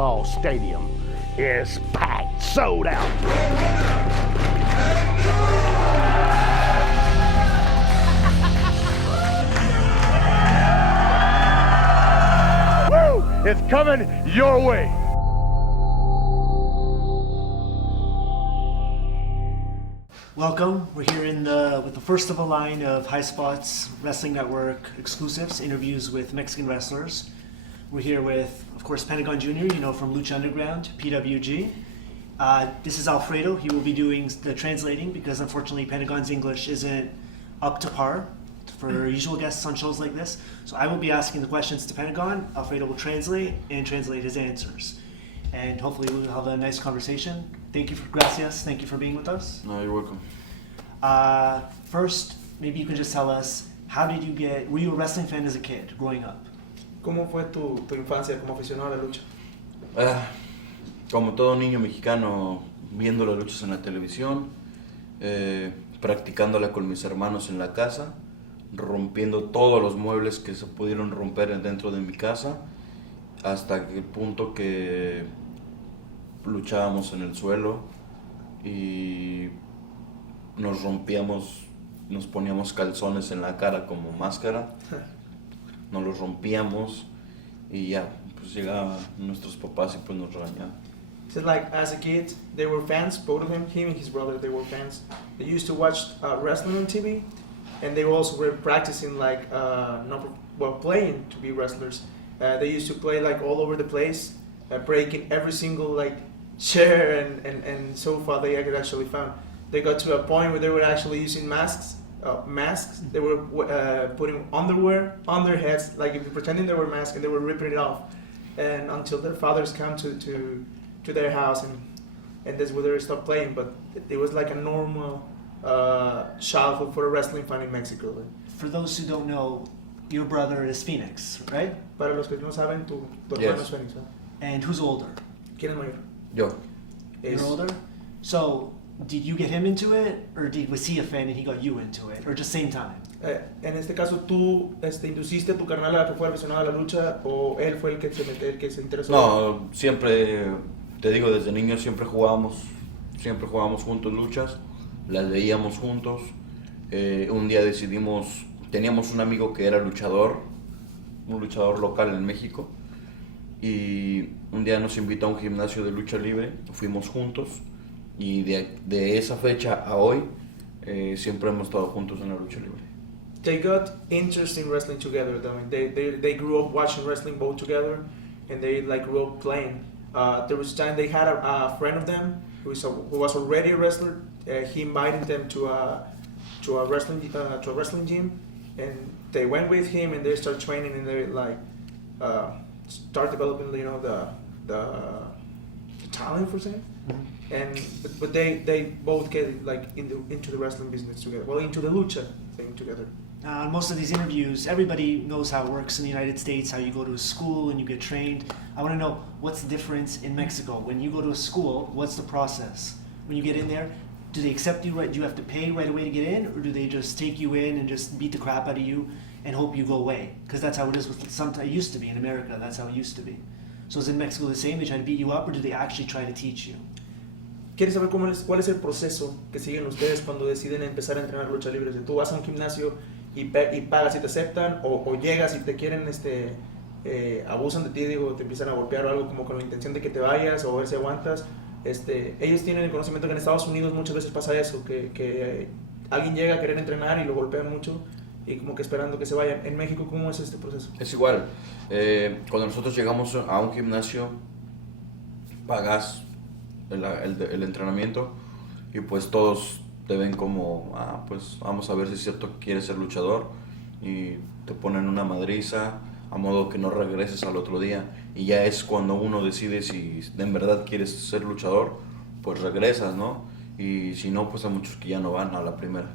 football stadium is packed, sold out. Woo! It's coming your way. Welcome. We're here with the first of a line of High Spots Wrestling Network exclusives, interviews with Mexican wrestlers. We're here with, of course, Pentagon Jr., you know, from Lucha Underground, PWG. This is Alfredo. He will be doing the translating because, unfortunately, Pentagon's English isn't up to par for usual guests on shows like this. So I will be asking the questions to Pentagon. Alfredo will translate his answers. And hopefully we'll have a nice conversation. Thank you gracias. Thank you for being with us. No, you're welcome. First, maybe you can just tell us, were you a wrestling fan as a kid, growing up? ¿Cómo fue tu infancia como aficionado a la lucha? Como todo niño mexicano, viendo las luchas en la televisión, practicándola con mis hermanos en la casa, rompiendo todos los muebles que se pudieron romper dentro de mi casa, hasta el punto que luchábamos en el suelo y nos poníamos calzones en la cara como máscara, nos los rompíamos y ya, pues llegaban nuestros papás y pues nos regañaban. So like as a kid, they were fans, both of them, him and his brother, they were fans. They used to watch wrestling on TV, and they also were practicing playing to be wrestlers. They used to play like all over the place, breaking every single like chair and sofa they could actually found. They got to a point where they were actually using masks. They were putting underwear on their heads, like pretending they were masks, and they were ripping it off. And until their fathers come to their house, and that's where they stopped playing. But it was like a normal childhood for a wrestling fan in Mexico. For those who don't know, your brother is Phoenix, right? Para los que no saben, tu hermano es Phoenix, ¿no? And who's older? ¿Quién es mayor? Yo. You're older? So, did you get him into it, or was he a fan and he got you into it, or just same time? En este caso, ¿tú induciste a tu carnal a que fuera aficionado a la lucha o él fue el que se interesó? No, siempre, te digo, desde niño siempre jugábamos juntos luchas, las veíamos juntos. Un día teníamos un amigo que era un luchador local en México, y un día nos invitó a un gimnasio de lucha libre, fuimos juntos, y de esa fecha a hoy siempre hemos estado juntos en la lucha libre. They got interest in wrestling together. I mean, they grew up watching wrestling both together, and they like grew up playing. There was a time they had a friend of them who was already a wrestler. He invited them to a wrestling gym, and they went with him, and they started training, and they like start developing, you know, the talent for saying. And but they both get like into the wrestling business together. Well, into the lucha thing together. Most of these interviews, everybody knows how it works in the United States, how you go to a school and you get trained. I want to know, what's the difference in Mexico? When you go to a school, what's the process? When you get in there, do they accept you right? Do you have to pay right away to get in? Or do they just take you in and just beat the crap out of you and hope you go away? Because that's how it is it used to be in America, that's how it used to be. So is in Mexico the same? They try to beat you up, or do they actually try to teach you? ¿Quieres saber cuál es el proceso que siguen ustedes cuando deciden empezar a entrenar lucha libre? Si tú vas a un gimnasio y pagas y te aceptan, o llegas y te quieren, abusan de ti, digo, te empiezan a golpear o algo como con la intención de que te vayas o ver si aguantas. Ellos tienen el conocimiento que en Estados Unidos muchas veces pasa eso, que alguien llega a querer entrenar y lo golpean mucho y como que esperando que se vayan. En México, ¿cómo es este proceso? Es igual. Cuando nosotros llegamos a un gimnasio, pagas el entrenamiento y pues todos te ven como, pues vamos a ver si es cierto que quieres ser luchador, y te ponen una madriza a modo que no regreses al otro día, y ya es cuando uno decide si en verdad quieres ser luchador, pues regresas, ¿no? Y si no, pues hay muchos que ya no van a la primera.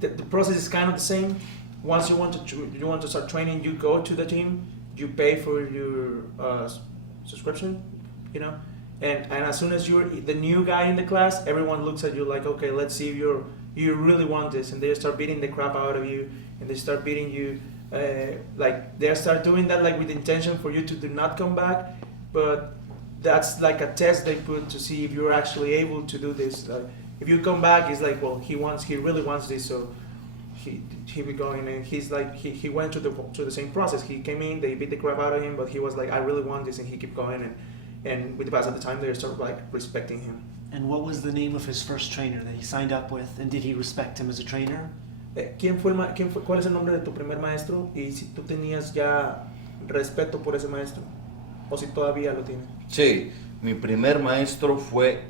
The process is kind of the same. Once you want to start training, you go to the gym, you pay for your subscription, you know. And as soon as you're the new guy in the class, everyone looks at you like, okay, let's see if you really want this, and they start beating the crap out of you, and they start beating you, like they start doing that like with the intention for you to do not come back. But that's like a test they put to see if you're actually able to do this. If you come back, it's like, well, he really wants this, so he be going, and he's like, he went to the same process. He came in, they beat the crap out of him, but he was like, I really want this, and he kept going, and with the pass of the time, they started like respecting him. And what was the name of his first trainer that he signed up with, and did he respect him as a trainer? ¿Cuál es el nombre de tu primer maestro? Y si tú tenías ya respeto por ese maestro, o si todavía lo tienes. Sí, mi primer maestro fue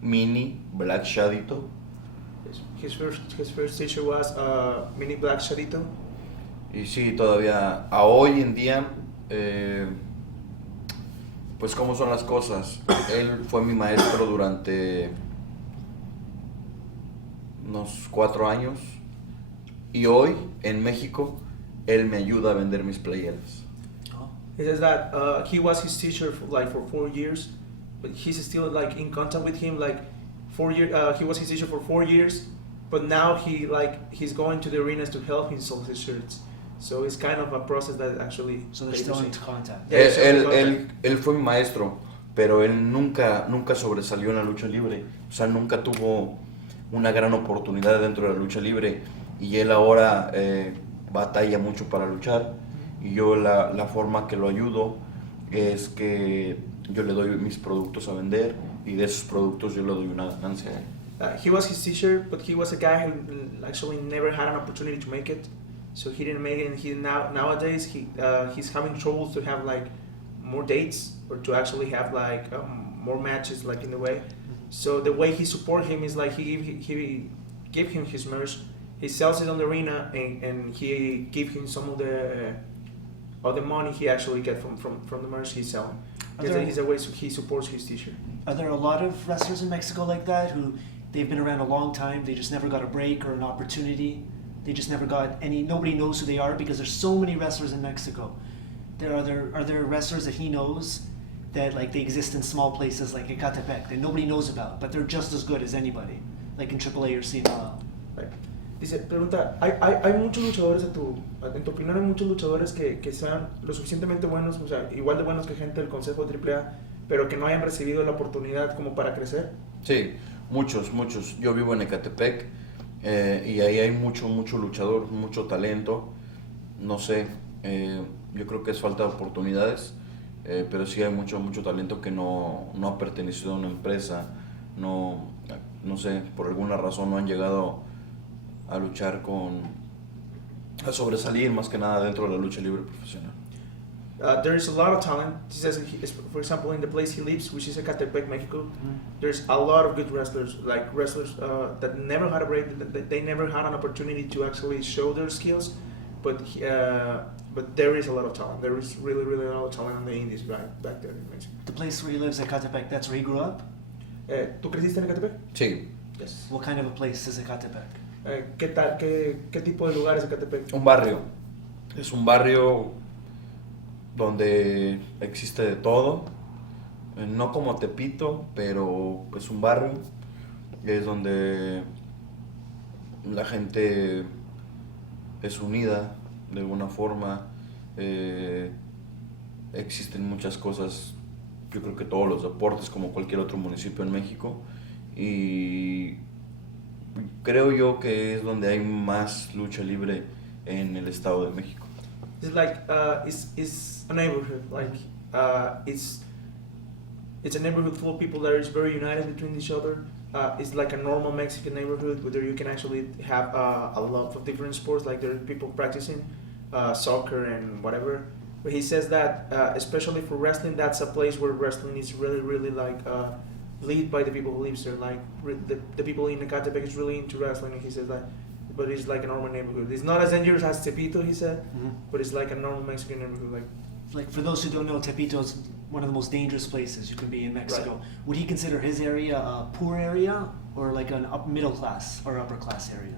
Mini Black Shadito. His first teacher was Mini Black Shadito. Y sí, todavía, a hoy en día, pues cómo son las cosas. Él fue mi maestro durante unos 4 años. Y hoy, en México, él me ayuda a vender mis playeras. He says that he was his teacher for 4 years, but he's still like in contact with him. Like 4 years, he was his teacher for 4 years, but now he's going to the arenas to help him sell his shirts. So it's kind of a process that actually. So they're still in contact. Yeah, Él fue mi maestro, pero él nunca sobresalió en la lucha libre. O sea, nunca tuvo una gran oportunidad dentro de la lucha libre. Y él ahora batalla mucho para luchar. Y yo la forma que lo ayudo es que yo le doy mis productos a vender, y de esos productos yo le doy una ganancia a él. He was his teacher, but he was a guy who actually never had an opportunity to make it. So he didn't make it, and nowadays he's having trouble to have like more dates, or to actually have like more matches like in the way. So the way he support him is like he give him his merch, he sells it on the arena, and he give him some of the money he actually get from the merch he's selling. He's a way he supports his teacher. Are there a lot of wrestlers in Mexico like that who they've been around a long time, they just never got a break or an opportunity? They just never got nobody knows who they are, because there's so many wrestlers in Mexico. Are there wrestlers that he knows that like they exist in small places like Ecatepec that nobody knows about, but they're just as good as anybody, like in AAA or CMLL? Right. Dice, pregunta, ¿hay muchos luchadores en tu opinión hay muchos luchadores que sean lo suficientemente buenos, o sea, igual de buenos que gente del Consejo de AAA, pero que no hayan recibido la oportunidad como para crecer? Sí, muchos. Yo vivo en Ecatepec, y ahí hay mucho luchador, mucho talento. No sé, yo creo que es falta de oportunidades, pero sí hay mucho talento que no ha pertenecido a una empresa, no sé, por alguna razón no han llegado a luchar a sobresalir más que nada dentro de la lucha libre profesional. There is a lot of talent. He says, for example, in the place he lives, which is Ecatepec, Mexico, there's a lot of good wrestlers, that never had a break, that they never had an opportunity to actually show their skills, but there is a lot of talent. There is really a lot of talent on the indies back there in Mexico. The place where he lives, Ecatepec, that's where he grew up? ¿Tú creciste en Ecatepec? Sí. Yes. What kind of a place is Ecatepec? ¿Qué tipo de lugar es Ecatepec? Un barrio. Es un barrio donde existe de todo. No como Tepito, pero es un barrio. Es donde la gente es unida de alguna forma. Existen muchas cosas, yo creo que todos los deportes, como cualquier otro municipio en México. Y creo yo que es donde hay más lucha libre en el Estado de México. It's like it's a neighborhood, like it's a neighborhood full of people that is very united between each other. It's like a normal Mexican neighborhood where you can actually have a lot of different sports, like there are people practicing soccer and whatever. But he says that especially for wrestling, that's a place where wrestling is really like led by the people who live there. Like the people in Ecatepec is really into wrestling, and he says that. But it's like a normal neighborhood. It's not as dangerous as Tepito, he said, but it's like a normal Mexican neighborhood. Like for those who don't know, Tepito is one of the most dangerous places you can be in Mexico. Right. Would he consider his area a poor area or like an middle class or upper class area?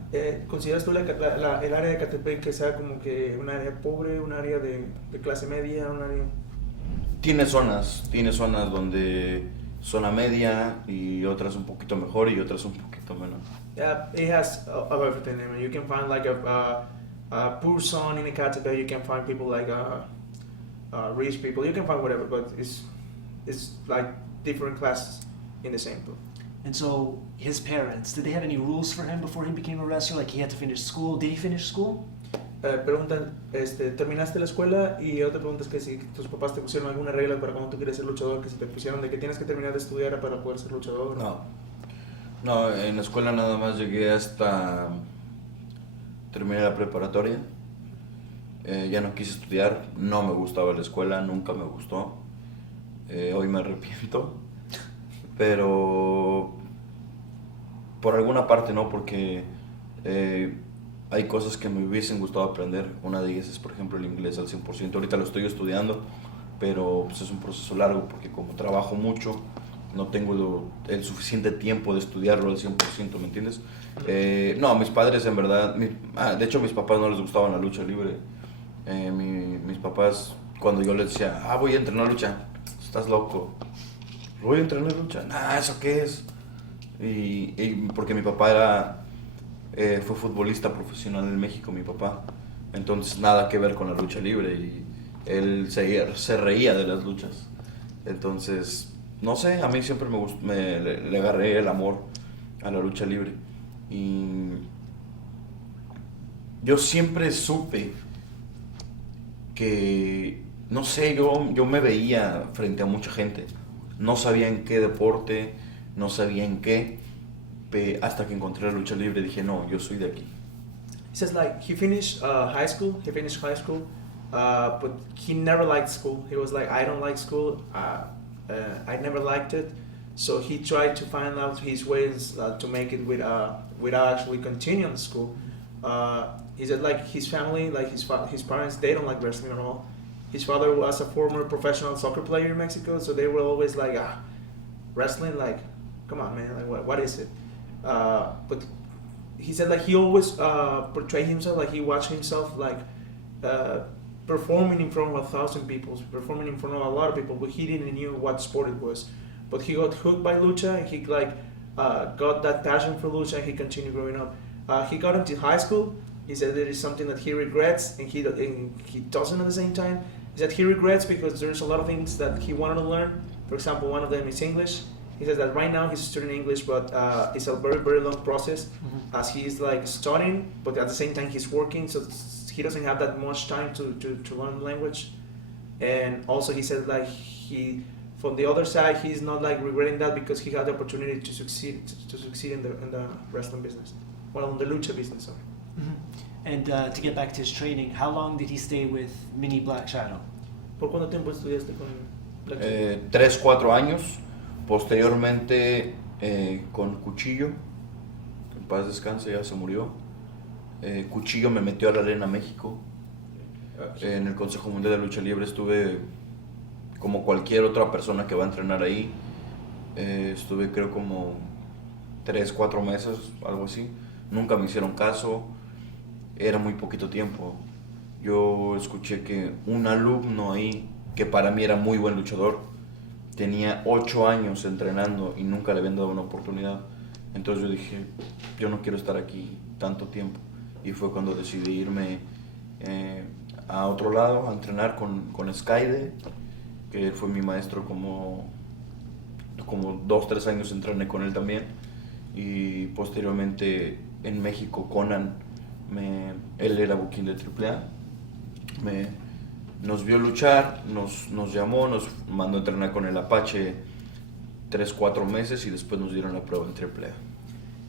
¿Consideras tú el área de Ecatepec que sea como que un área pobre, un área de clase media, un área? Tiene zonas donde zona media y otras un poquito mejor y otras un poquito menos. Yeah, it has of everything. I mean, you can find like a poor zone in Ecatepec. You can find people like rich people. You can find whatever, but it's it's like different classes in the same book. And so his parents, did they have any rules for him before he became a wrestler? Like he had to finish school. Did he finish school? Preguntan, ¿terminaste la escuela? Y otra pregunta es que si tus papás te pusieron alguna regla para cuando tú quieres ser luchador, que si te pusieron de que tienes que terminar de estudiar para poder ser luchador. No, en la escuela nada más llegué hasta terminé la preparatoria. Ya no quise estudiar, no me gustaba la escuela, nunca me gustó. Hoy me arrepiento, pero por alguna parte no, porque hay cosas que me hubiesen gustado aprender. Una de ellas es, por ejemplo, el inglés al 100%. Ahorita lo estoy estudiando, pero pues, es un proceso largo porque como trabajo mucho, no tengo el suficiente tiempo de estudiarlo al 100%, ¿me entiendes? No, mis padres en verdad, de hecho a mis papás no les gustaba la lucha libre. Mis papás, cuando yo les decía, voy a entrenar lucha, estás loco, voy a entrenar lucha, ¿eso qué es? Y porque mi papá fue futbolista profesional en México, mi papá, entonces nada que ver con la lucha libre, y él se reía de las luchas. Entonces, no sé, a mí siempre me gustó, le agarré el amor a la lucha libre. Y yo siempre supe que, no sé, yo me veía frente a mucha gente. No sabía en qué deporte, no sabía en qué, hasta que encontré la lucha libre dije, no, yo soy de aquí. He says like he finished high school, but he never liked school. He was like, I don't like school, I never liked it. So he tried to find out his ways to make it without actually continuing school. He said like his family, like his parents, they don't like wrestling at all. His father was a former professional soccer player in Mexico, so they were always like, wrestling, like, come on, man, like what is it? But he said like he always portrayed himself, like he watched himself like performing in front of 1,000 people, performing in front of a lot of people, but he didn't knew what sport it was. But he got hooked by lucha, and he like got that passion for lucha, and he continued growing up. He got into high school. He said there is something that he regrets, and he doesn't at the same time. He said he regrets because there's a lot of things that he wanted to learn. For example, one of them is English. He says that right now he's studying English, but it's a very, very long process as he's like studying, but at the same time he's working, so he doesn't have that much time to learn the language. And also he said like from the other side, he's not like regretting that because he had the opportunity to succeed in the wrestling business, in the lucha business. Sorry. Mm-hmm. And to get back to his training, how long did he stay with Mini Black Shadow? ¿Por cuánto tiempo estudiaste con Black Shadow? 3-4 años. Posteriormente con Cuchillo, que en paz descanse, ya se murió. Cuchillo me metió a la Arena México. En el Consejo Mundial de Lucha Libre estuve como cualquier otra persona que va a entrenar ahí. Estuve creo como 3-4 meses, algo así. Nunca me hicieron caso, era muy poquito tiempo. Yo escuché que un alumno ahí, que para mí era muy buen luchador, tenía 8 años entrenando y nunca le habían dado una oportunidad. Entonces yo dije, yo no quiero estar aquí tanto tiempo. Y fue cuando decidí irme a otro lado a entrenar con Skyde, que fue mi maestro como 2-3 años entrené con él también. Y posteriormente en México Conan, él era booking de AAA, nos vio luchar, nos llamó, nos mandó a entrenar con el Apache 3-4 meses y después nos dieron la prueba en AAA.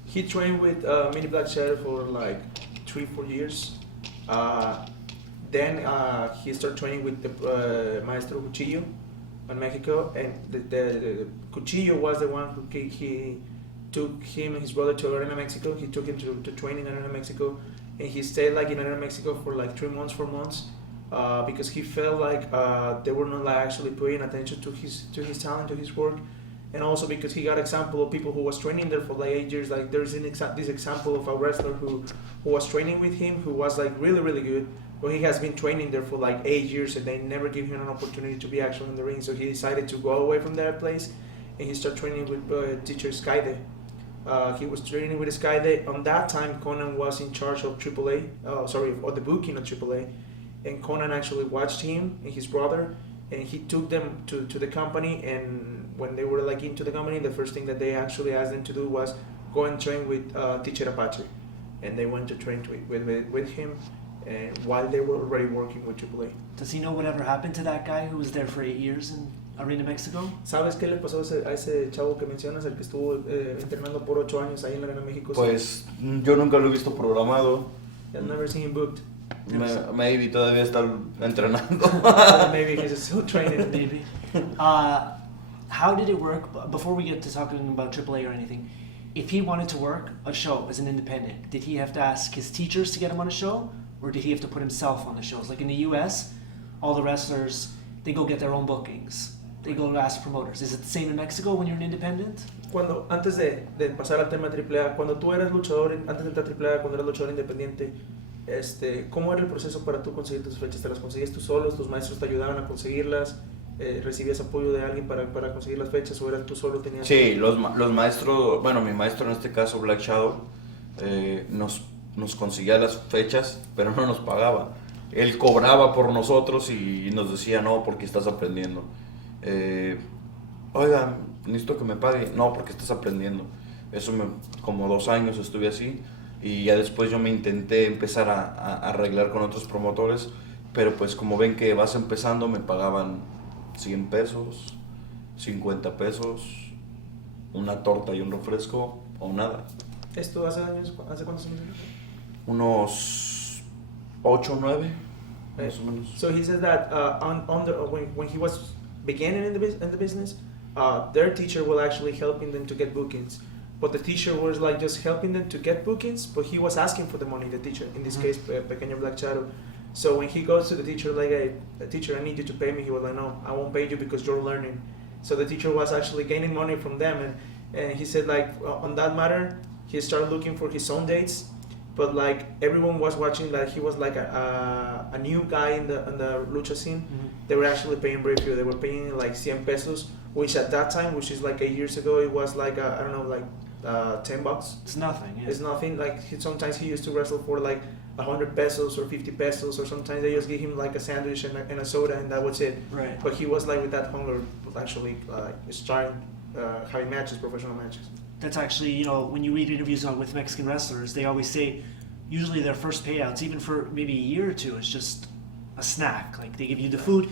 He trained with Mini Black Shadow for like 3-4 years. Then he started training with the Maestro Cuchillo in Mexico, and the Cuchillo was the one who he took him and his brother to Arena Mexico. He took him to training in Arena Mexico, and he stayed like in Arena Mexico for like 4 months. Because he felt like they were not like actually paying attention to his talent, to his work, and also because he got example of people who was training there for like 8 years. Like there's this example of a wrestler who was training with him who was like really, really good, but he has been training there for like 8 years and they never give him an opportunity to be actually in the ring. So he decided to go away from that place and he started training with teacher Skyde. He was training with Skyde. On that time, Conan was in charge of of the booking of AAA. And Conan actually watched him and his brother, and he took them to the company. And when they were like into the company, the first thing that they actually asked them to do was go and train with teacher Apache, and they went to train with him, and while they were already working with AAA. Does he know whatever happened to that guy who was there for 8 years in Arena, Mexico? ¿Sabes qué le pasó a ese chavo que mencionas, el que estuvo entrenando por 8 años ahí en la Arena México? Pues yo nunca lo he visto programado. I've never seen him booked. Maybe todavía está entrenando. Maybe he's still training. Maybe. How did it work, before we get to talking about AAA or anything, if he wanted to work a show as an independent, did he have to ask his teachers to get him on a show, or did he have to put himself on the shows? Like in the US, all the wrestlers, they go get their own bookings. They go to ask promoters. Is it the same in Mexico when you're an independent? Antes de pasar al tema de AAA, cuando tú eras luchador, antes de entrar a AAA, cuando eras luchador independiente, ¿cómo era el proceso para tú conseguir tus fechas? ¿Te las conseguías tú solos? ¿Tus maestros te ayudaban a conseguirlas? ¿Recibías apoyo de alguien para conseguir las fechas, o eras tú solo? Tenías... Sí, los maestros, bueno, mi maestro en este caso, Black Shadow, nos conseguía las fechas, pero no nos pagaba. Él cobraba por nosotros y nos decía, no, porque estás aprendiendo. Oiga, necesito que me pague. No, porque estás aprendiendo. Como 2 años estuve así, y ya después yo me intenté empezar a arreglar con otros promotores, pero pues como ven que vas empezando, me pagaban 100 pesos, 50 pesos, una torta y un refresco, o nada. ¿Esto hace años? ¿Hace cuántos años? Unos 8 o 9, más o menos. So he says that when he was beginning in the business, their teacher was actually helping them to get bookings. But the teacher was like just helping them to get bookings, but he was asking for the money, the teacher, in this case, Pequeño Black Shadow. So when he goes to the teacher like, hey, teacher, I need you to pay me, he was like, no, I won't pay you because you're learning. So the teacher was actually gaining money from them, and he said like, on that matter, he started looking for his own dates, but like everyone was watching that he was like a new guy in the lucha scene. Mm-hmm. They were actually paying very few. They were paying like 100 pesos, which at that time, which is like 8 years ago, it was like I don't know, like $10. It's nothing. Yeah. It's nothing. Like sometimes he used to wrestle for like 100 pesos or 50 pesos, or sometimes they just give him like a sandwich and a soda, and that was it. Right. But he was like with that hunger, actually starting having matches, professional matches. That's actually, you know, when you read interviews with Mexican wrestlers, they always say usually their first payouts, even for maybe a year or two, is just a snack. Like they give you the food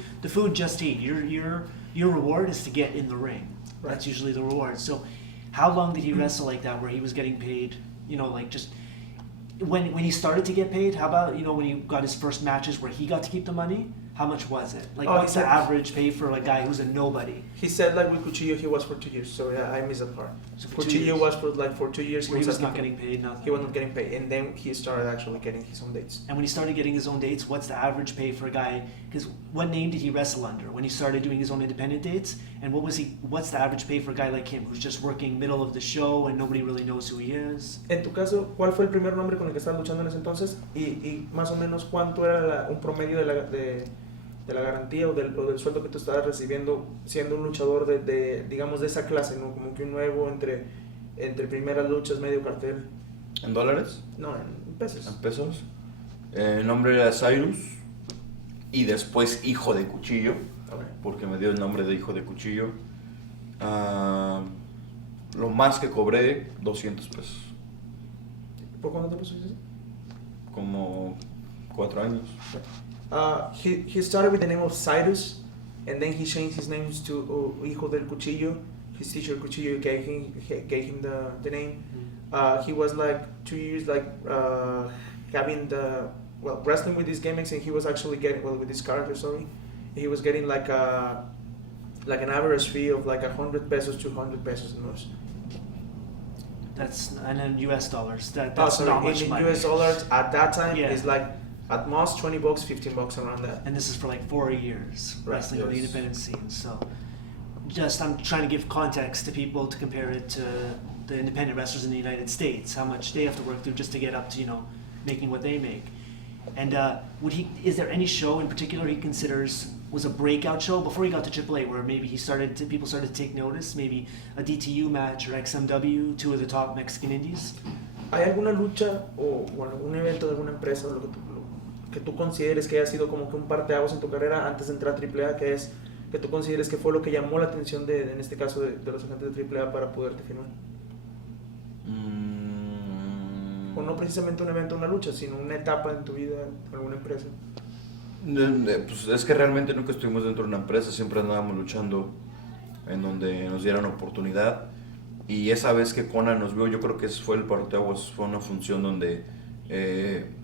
just to eat. Your reward is to get in the ring. Right. That's usually the reward. So how long did he wrestle like that where he was getting paid, you know, like just when he started to get paid? How about, you know, when he got his first matches where he got to keep the money? How much was it? Like, what's the average pay for a guy who's a nobody? He said like with Cuchillo he was for 2 years, so yeah, I missed that part. So for 2 Cuchillo years. was for 2 years. Where he was not getting paid, nothing. He was not getting paid, and then he started actually getting his own dates. And when he started getting his own dates, what's the average pay for a guy? Because what name did he wrestle under when he started doing his own independent dates? And what's the average pay for a guy like him who's just working middle of the show and nobody really knows who he is? En tu caso, ¿cuál fue el primer nombre con el que estabas luchando en ese entonces? Y más o menos cuánto era un promedio de la garantía o del sueldo que tú estabas recibiendo siendo un luchador digamos de esa clase, ¿no? Como que un nuevo entre primeras luchas, medio cartel. ¿En dólares? No, en pesos. ¿En pesos? El nombre era Cyrus, y después Hijo de Cuchillo, Okay. porque me dio el nombre de Hijo de Cuchillo. Lo más que cobré, 200 pesos. ¿Por cuánto tiempo hiciste? Como 4 años. He started with the name of Cyrus, and then he changed his name to Hijo del Cuchillo. His teacher Cuchillo gave him the name. He was like 2 years having wrestling with these gimmicks, and he was actually getting with this character. Sorry, he was getting like an average fee of like 100 pesos, 200 pesos most. That's, and in US dollars. That's Sorry, not much in money. US dollars at that time Yeah. is like at most $20, $15 around that. And this is for like 4 years Right, wrestling on the yes. independent scene. So I'm trying to give context to people to compare it to the independent wrestlers in the United States, how much they have to work through just to get up to, you know, making what they make. And is there any show in particular he considers was a breakout show before he got to AAA, where maybe people started to take notice, maybe a DTU match or XMW, 2 of the top Mexican indies? ¿Hay alguna lucha o algún evento de alguna empresa o lo que tú consideres que haya sido como que un parteaguas en tu carrera antes de entrar a AAA, que es que tú consideres que fue lo que llamó la atención en este caso de los agentes de AAA para poderte firmar? O no precisamente un evento, una lucha, sino una etapa en tu vida, en alguna empresa. Pues es que realmente nunca estuvimos dentro de una empresa, siempre andábamos luchando en donde nos dieran oportunidad. Y esa vez que Conan nos vio, yo creo que ese fue el parteaguas, fue una función donde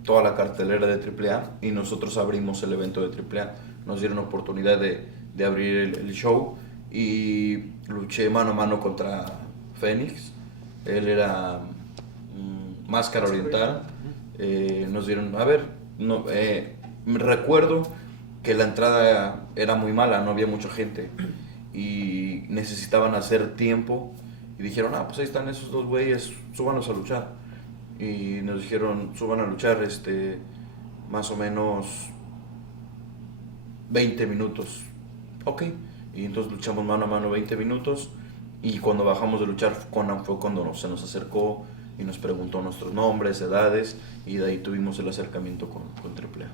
toda la cartelera de AAA y nosotros abrimos el evento de AAA. Nos dieron oportunidad de abrir el show y luché mano a mano contra Fénix. Él era Máscara Oriental. Nos dieron, a ver, no, me recuerdo que la entrada era muy mala, no había mucha gente y necesitaban hacer tiempo y dijeron, pues ahí están esos dos güeyes, súbanos a luchar. Y nos dijeron, suban a luchar más o menos 20 minutos. Ok, y entonces luchamos mano a mano 20 minutos y cuando bajamos de luchar Conan fue cuando se nos acercó y nos preguntó nuestros nombres, edades y de ahí tuvimos el acercamiento con AAA.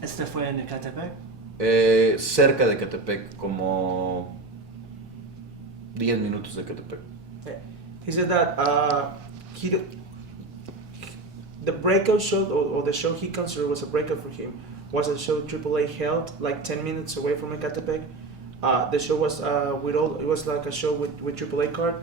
¿Este fue en Ecatepec? Cerca de Ecatepec, como 10 minutos de Ecatepec. He said that the breakout show, or the show he considered was a breakout for him, was a show AAA held like 10 minutes away from Ecatepec. The show was it was like a show with AAA card,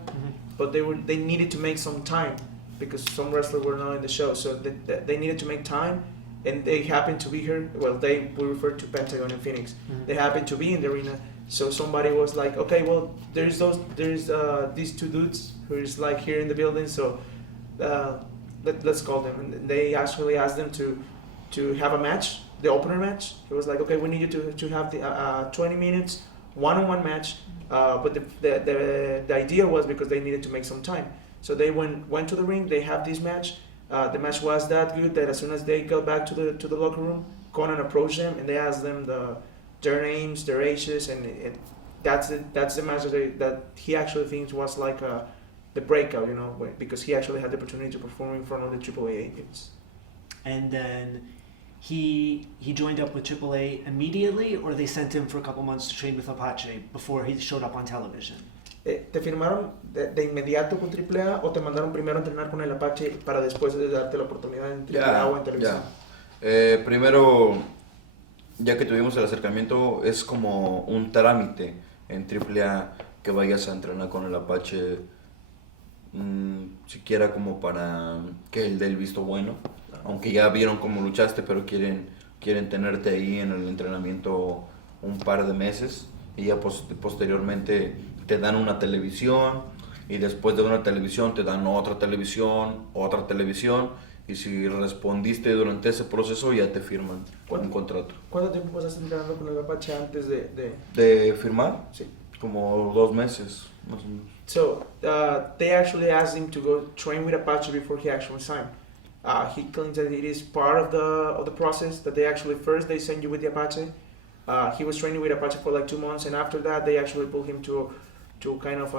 but they needed to make some time because some wrestlers were not in the show, so they needed to make time, and they happened to be here. Well, we refer to Pentagon and Phoenix. They happened to be in the arena, so somebody was like, okay, well, there's these two dudes who is like here in the building, so let's call them. And they actually asked them to have a match, the opener match. It was like, okay, we need you to have the 20 minutes one-on-one match, but the idea was because they needed to make some time. So they went to the ring. They have this match. The match was that good that as soon as they got back to the locker room, Conan approached them and they asked them their names, their ages, and that's the match that he actually thinks was like the breakout, because he actually had the opportunity to perform in front of the AAA agents. And then he joined up with AAA immediately, or they sent him for a couple months to train with Apache before he showed up on television? ¿Te firmaron de inmediato con AAA o te mandaron primero a entrenar con el Apache para después de darte la oportunidad en AAA o en televisión? Primero, ya que tuvimos el acercamiento, es como un trámite en AAA que vayas a entrenar con el Apache, siquiera como para que él dé el visto bueno, aunque ya vieron cómo luchaste, pero quieren tenerte ahí en el entrenamiento un par de meses y ya posteriormente te dan una televisión y después de una televisión te dan otra televisión y si respondiste durante ese proceso ya te firman un contrato. ¿Cuánto tiempo pasaste entrenando con el Apache antes ¿De firmar? Sí. Como 2 meses, más o menos. So they actually asked him to go train with Apache before he actually signed. He claims that it is part of the process that they actually first they send you with the Apache. He was training with Apache for like 2 months, and after that they actually pulled him to kind of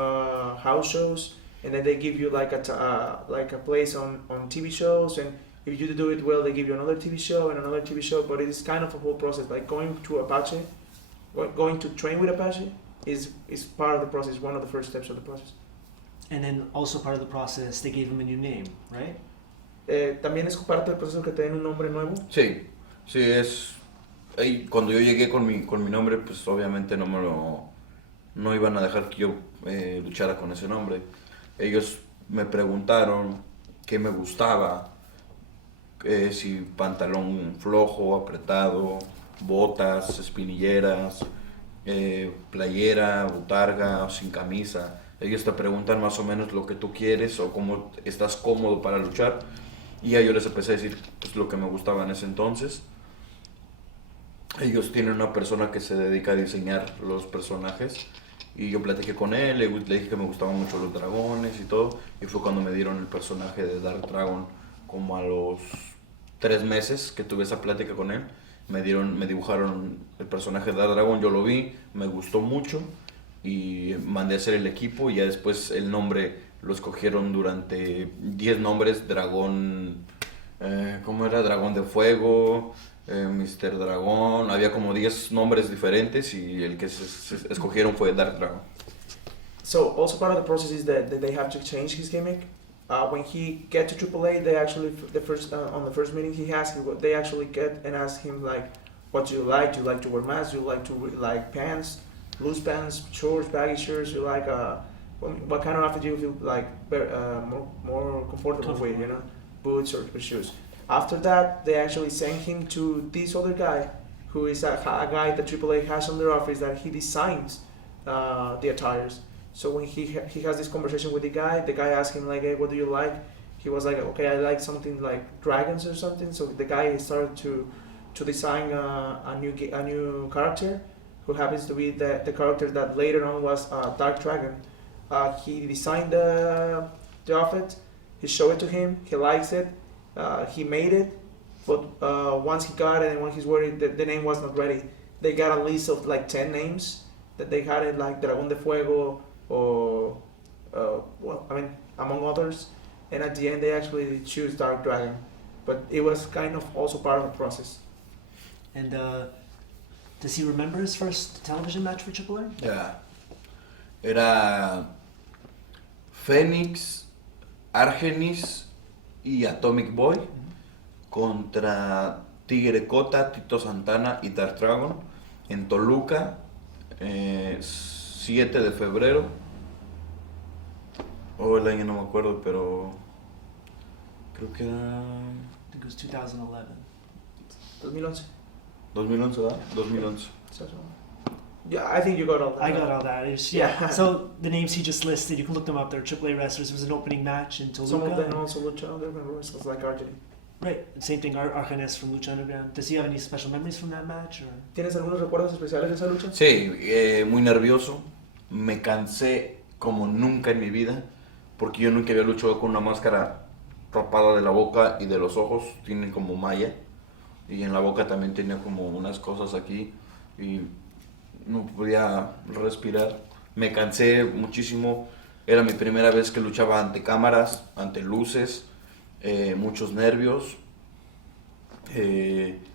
house shows, and then they give you like a place on TV shows, and if you do it well, they give you another TV show and another TV show. But it is kind of a whole process. Like going to Apache, going to train with Apache is part of the process, one of the first steps of the process. And then also part of the process, they gave him a new name, right? También es parte del proceso que te den un nombre nuevo. Sí, es. Cuando yo llegué con mi nombre, pues obviamente no iban a dejar que yo luchara con ese nombre. Ellos me preguntaron qué me gustaba, si pantalón flojo, apretado, botas, espinilleras, playera, botarga o sin camisa. Ellos te preguntan más o menos lo que tú quieres o cómo estás cómodo para luchar. Y a yo les empecé a decir pues, lo que me gustaba en ese entonces. Ellos tienen una persona que se dedica a diseñar los personajes y yo platiqué con él, le dije que me gustaban mucho los dragones y todo, y fue cuando me dieron el personaje de Dark Dragon. Como a los 3 meses que tuve esa plática con él, me dibujaron el personaje de Dark Dragon, yo lo vi, me gustó mucho y mandé a hacer el equipo y ya después el nombre lo escogieron durante 10 nombres, dragón, ¿cómo era? Dragón de fuego, Mr. Dragón, había como 10 nombres diferentes y el que se escogieron fue Dark Dragon. So also part of the process is that they have to change his gimmick. When he get to AAA, they actually on the first meeting he has, they actually get and ask him like, what do you like? Do you like to wear masks? Do you like to like pants, loose pants, shorts, baggy shirts? You like what kind of outfit do you feel like more comfortable with? You know, boots or shoes. After that, they actually sent him to this other guy, who is a guy that AAA has on their office that he designs the attires. So when he has this conversation with the guy asks him like, hey, what do you like? He was like, okay, I like something like dragons or something. So the guy started to design a new character, who happens to be the character that later on was Dark Dragon. He designed the outfit. He showed it to him. He likes it. He made it, but once he got it and when he's wearing the name was not ready. They got a list of like 10 names that they had it like Dragón de Fuego or well, I mean among others, and at the end they actually choose Dark Dragon, but it was kind of also part of the process. And does he remember his first television match for AAA? Yeah. Era Fénix, Argenis y Atomic Boy contra Tigre Cota, Tito Santana y Dark Dragon en Toluca, 7 de febrero, o el año no me acuerdo, pero creo que era I think it was 2011. 2011. 2011, ¿verdad? 2011. So, yeah, I think you got all that. I got all that. It was, yeah. So the names he just listed, you can look them up. They're AAA wrestlers. It was an opening match in Toluca. Some of them also Lucha Underground wrestlers like Argentine. Right. Same thing. Argenis from Lucha Underground. Does he have any special memories from that match? Or? ¿Tienes algunos recuerdos especiales de esa lucha? Sí, muy nervioso. Me cansé como nunca en mi vida, porque yo nunca había luchado con una máscara tapada de la boca y de los ojos. Tienen como malla. Y en la boca también tenía como unas cosas aquí. Y no podía respirar. Me cansé muchísimo. Era mi primera vez que luchaba ante cámaras, ante luces. Muchos nervios.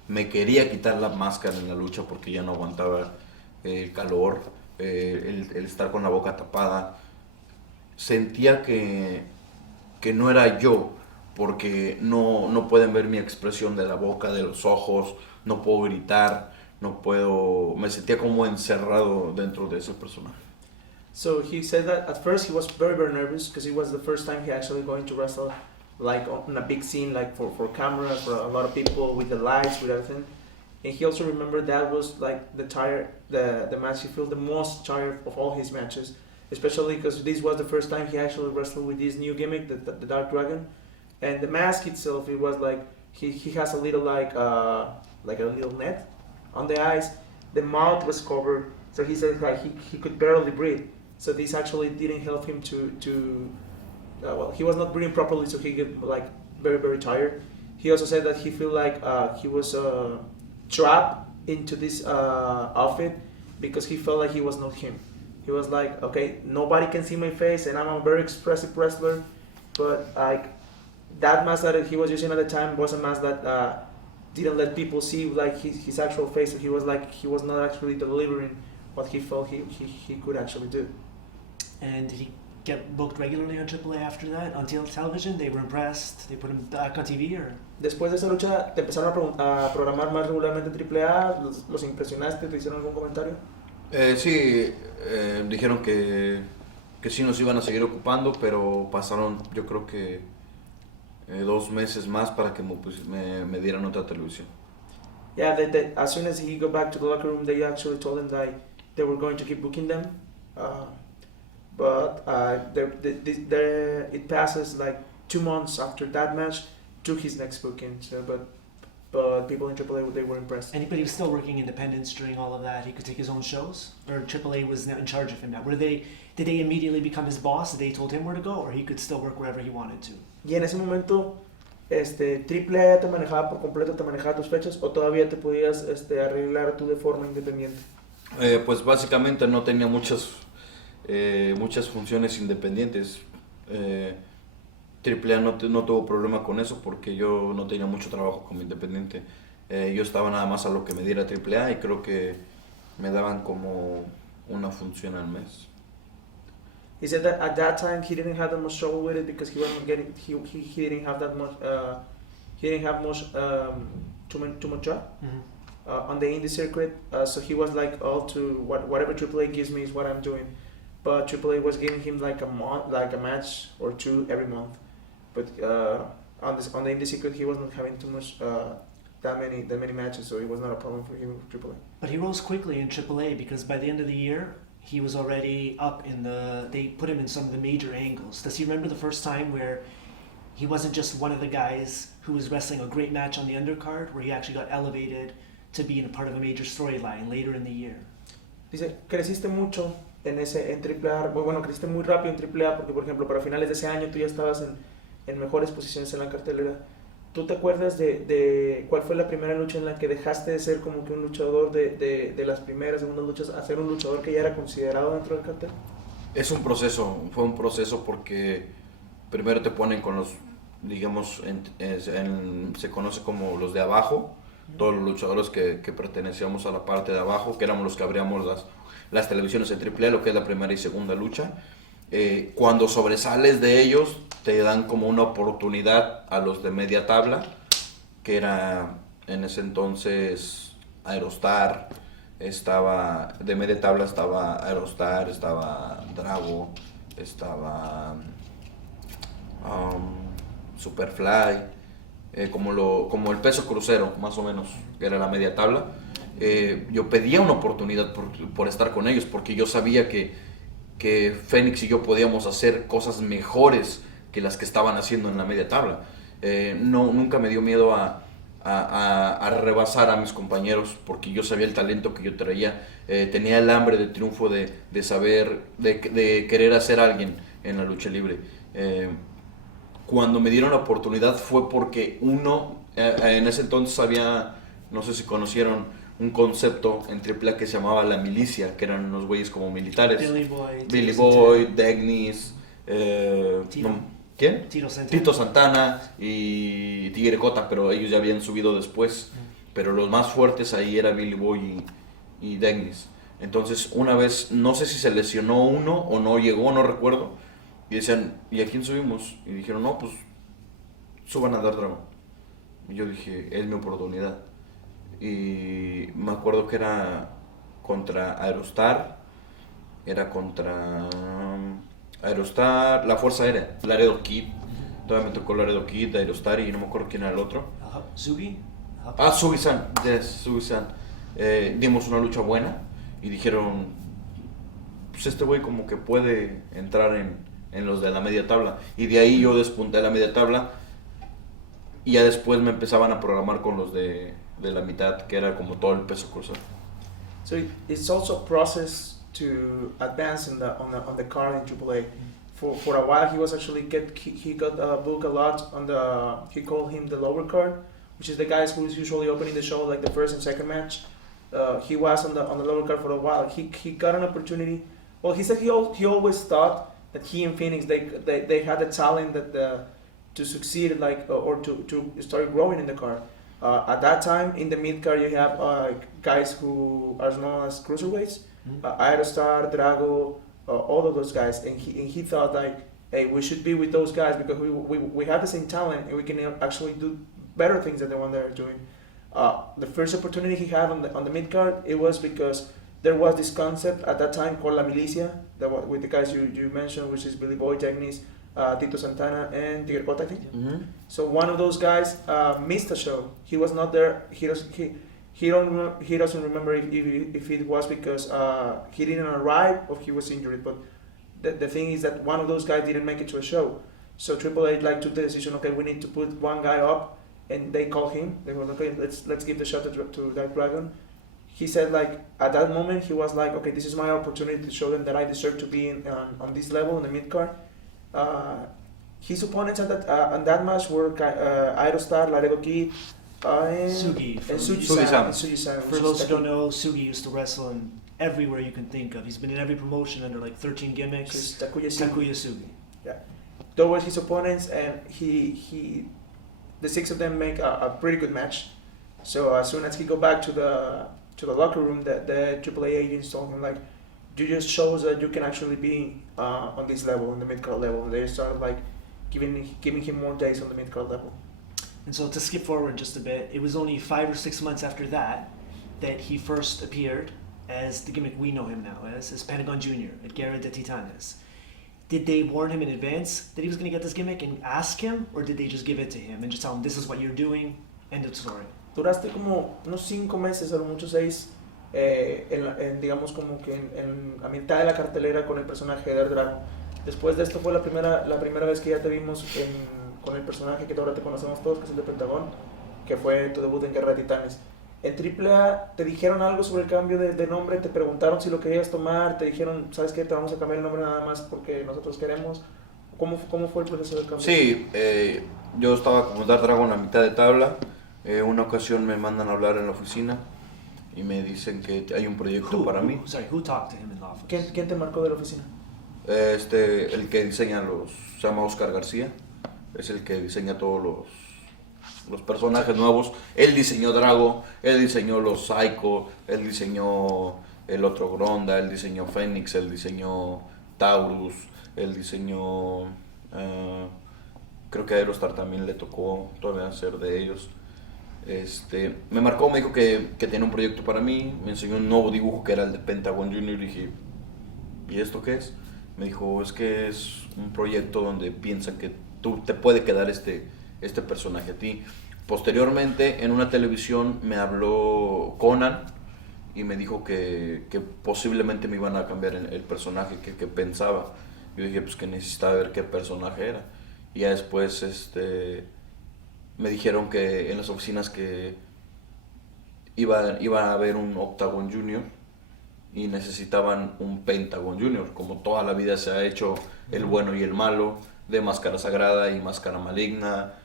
Me quería quitar la máscara en la lucha porque ya no aguantaba el calor, el estar con la boca tapada. Sentía que no era yo, porque no pueden ver mi expresión de la boca, de los ojos, no puedo gritar, no puedo. Me sentía como encerrado dentro de ese personaje. So he said that at first he was very nervous because it was the first time he actually going to wrestle like on a big scene, like for camera, for a lot of people, with the lights, with everything. And he also remembered that was like the match he felt the most tired of all his matches, especially because this was the first time he actually wrestled with this new gimmick, the Dark Dragon. And the mask itself, it was like he has a little like a little net on the eyes. The mouth was covered, so he said like he could barely breathe. So this actually didn't help him to well, he was not breathing properly, so he get like very tired. He also said that he feel like he was trapped into this outfit because he felt like he was not him. He was like, okay, nobody can see my face, and I'm a very expressive wrestler, but like that mask that he was using at the time was a mask that didn't let people see like his actual face. So he was like he was not actually delivering what he felt he could actually do. And did he get booked regularly on AAA after that? On television? They were impressed? They put him back on TV? Or? Después de esa lucha, ¿te empezaron a programar más regularmente en AAA? ¿Los impresionaste? ¿Te hicieron algún comentario? Sí, dijeron que sí nos iban a seguir ocupando, pero pasaron yo creo que 2 meses más para que me dieran otra televisión. Yeah, as soon as he got back to the locker room, they actually told him that they were going to keep booking them. But it passes like 2 months after that match to his next booking. So, but people in AAA, they were impressed. But he was still working independence during all of that. He could take his own shows? Or AAA was in charge of him now? Did they immediately become his boss? They told him where to go? Or he could still work wherever he wanted to? Y en ese momento, AAA te manejaba por completo, te manejaba tus fechas, o todavía te podías arreglar tú de forma independiente. Pues básicamente no tenía muchas funciones independientes. AAA no tuvo problema con eso porque yo no tenía mucho trabajo como independiente. Yo estaba nada más a lo que me diera AAA y creo que me daban como una función al mes. He said that at that time he didn't have that much trouble with it because he wasn't getting he didn't have that much he didn't have much too much job on the indie circuit. So he was like, all to whatever AAA gives me is what I'm doing. But AAA was giving him like a match or two every month. But on the indie circuit he wasn't having too much that many matches, so it was not a problem for him with AAA. But he rose quickly in AAA because by the end of the year, he was already up in they put him in some of the major angles. Does he remember the first time where he wasn't just one of the guys who was wrestling a great match on the undercard, where he actually got elevated to being a part of a major storyline later in the year? Dice, creciste mucho en AAA, bueno, creciste muy rápido en AAA porque, por ejemplo, para finales de ese año tú ya estabas en mejores posiciones en la cartelera. ¿Tú te acuerdas de cuál fue la primera lucha en la que dejaste de ser como que un luchador de las primeras, segundas luchas a ser un luchador que ya era considerado dentro del cartel? Es un proceso, fue un proceso porque primero te ponen con los, digamos, se conoce como los de abajo, todos los luchadores que pertenecíamos a la parte de abajo, que éramos los que abríamos las televisiones en AAA, lo que es la primera y segunda lucha. Cuando sobresales de ellos, te dan como una oportunidad a los de media tabla, que era en ese entonces Aerostar, estaba de media tabla, estaba Aerostar, estaba Drago, estaba Superfly, como el peso crucero, más o menos, que era la media tabla. Yo pedía una oportunidad por estar con ellos, porque yo sabía que Fénix y yo podíamos hacer cosas mejores que las que estaban haciendo en la media tabla. Nunca me dio miedo a rebasar a mis compañeros, porque yo sabía el talento que yo traía, tenía el hambre de triunfo, de saber, de querer hacer alguien en la lucha libre. Cuando me dieron la oportunidad fue porque en ese entonces había, no sé si conocieron, un concepto en AAA que se llamaba la milicia, que eran unos güeyes como militares. Billy Boy, Degnis, ¿quién? Tito Santana y Tigre Cota, pero ellos ya habían subido después. Pero los más fuertes ahí era Billy Boy y Degnis. Entonces una vez, no sé si se lesionó uno o no llegó, no recuerdo, y decían, ¿y a quién subimos? Y dijeron, no, pues suban a Dark Dragon. Y yo dije, es mi oportunidad. Y me acuerdo que era contra Aerostar, la Fuerza Aérea, Laredo Kid. Todavía me tocó Laredo Kid, Aerostar y no me acuerdo quién era el otro. Sugi. Sugi-san, yes, Sugi-san. Dimos una lucha buena y dijeron, pues este güey como que puede entrar en los de la media tabla. Y de ahí yo despunté a la media tabla y ya después me empezaban a programar con los de la mitad, que era como todo el peso cruzado. So it's also a process to advance on the card in AAA. For a while, he was actually he got booked a lot on he called him the lower card, which is the guys who's usually opening the show like the first and second match. He was on the lower card for a while. He got an opportunity. Well, he said he always thought that he and Phoenix they had the talent that to succeed or to start growing in the card. At that time, in the mid card, you have guys who are known as cruiserweights, Aerostar, Drago, all of those guys, and he thought like, hey, we should be with those guys because we have the same talent and we can actually do better things than the one they're doing. The first opportunity he had on the mid card, it was because there was this concept at that time called La Milicia, with the guys you mentioned, which is Billy Boy, Degnis, Tito Santana, and Tigre Cota, I think. Mm-hmm. So one of those guys missed a show. He was not there. He doesn't remember if it was because he didn't arrive or he was injured. But the thing is that one of those guys didn't make it to a show. So AAA took the decision. Okay, we need to put one guy up, and they called him. They were okay. Let's give the shot to Dark Dragon. He said at that moment he was like, okay, this is my opportunity to show them that I deserve to be on this level in the mid card. His opponents on that match were Aerostar, Laredo Kid, and Sugi-san. For those who don't know, Sugi used to wrestle in everywhere you can think of. He's been in every promotion under 13 gimmicks. Takuya Sugi. Yeah, those were his opponents, and the six of them make a pretty good match. So as soon as he go back to the locker room, the AAA agents told him like, you just shows that you can actually be on this level, on the mid card level. And they started like giving him more days on the mid card level. And so to skip forward just a bit, it was only 5 or 6 months after that he first appeared as the gimmick we know him now as Pentagon Jr. at Guerra de Titanes. Did they warn him in advance that he was going to get this gimmick and ask him, or did they just give it to him and just tell him this is what you're doing, end of story? Duraste como unos 5 meses, a lo mucho 6, digamos como que en a mitad de la cartelera con el personaje de Dark Dragon. Después de esto fue la primera vez que ya te vimos con el personaje que ahora te conocemos todos, que es el de Pentagón, que fue tu debut en Guerra de Titanes. En AAA, ¿te dijeron algo sobre el cambio de nombre? ¿Te preguntaron si lo querías tomar? ¿Te dijeron, sabes qué, te vamos a cambiar el nombre nada más porque nosotros queremos? ¿Cómo fue el proceso del cambio? Sí, yo estaba como Dark Dragon a mitad de tabla. Una ocasión me mandan a hablar en la oficina y me dicen que hay un proyecto para mí. Who talked to him in the office? ¿Quién te marcó de la oficina? El que diseña se llama Oscar García, es el que diseña todos los personajes nuevos. Él diseñó Drago, él diseñó los Psycho, él diseñó el otro Gronda, él diseñó Fénix, él diseñó Taurus, él diseñó... creo que a Aerostar también le tocó todavía hacer de ellos. Me marcó, me dijo que tenía un proyecto para mí, me enseñó un nuevo dibujo que era el de Pentagon Jr. y dije, ¿y esto qué es? Me dijo, es que es un proyecto donde piensan que te puede quedar este personaje a ti. Posteriormente, en una televisión me habló Conan y me dijo que posiblemente me iban a cambiar el personaje que pensaba. Yo dije pues que necesitaba ver qué personaje era. Y ya después me dijeron que en las oficinas que iba a haber un Octagon Junior y necesitaban un Pentagon Junior, como toda la vida se ha hecho el bueno y el malo, de máscara sagrada y máscara maligna,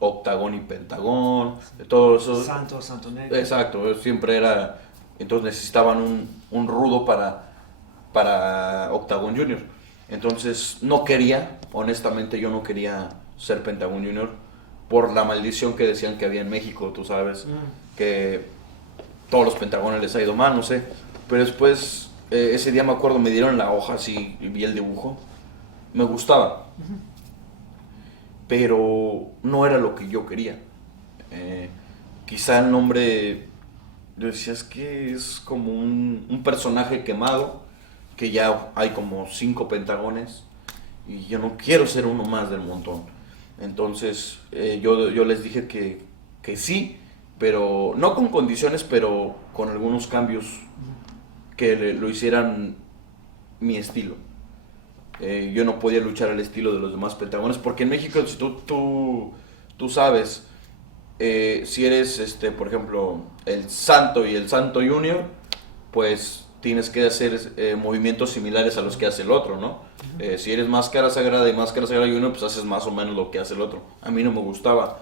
Octagón y Pentagón, de todo eso. Santo negro. Exacto, siempre era. Entonces necesitaban un rudo para Octagon Junior. Entonces honestamente yo no quería ser Pentagon Junior por la maldición que decían que había en México, tú sabes, que todos los Pentagones les ha ido mal, no sé. Pero después, ese día me acuerdo, me dieron la hoja así y vi el dibujo. Me gustaba. Pero no era lo que yo quería. Quizá el nombre, yo decía, es que es como un personaje quemado, que ya hay como 5 pentagones, y yo no quiero ser uno más del montón. Entonces yo les dije que sí, pero no con condiciones, pero con algunos cambios que lo hicieran mi estilo. Yo no podía luchar al estilo de los demás pentagones, porque en México, si tú sabes, si eres, por ejemplo, el Santo y el Santo Junior, pues tienes que hacer movimientos similares a los que hace el otro, ¿no? Si eres Máscara Sagrada y Máscara Sagrada Junior, pues haces más o menos lo que hace el otro. A mí no me gustaba.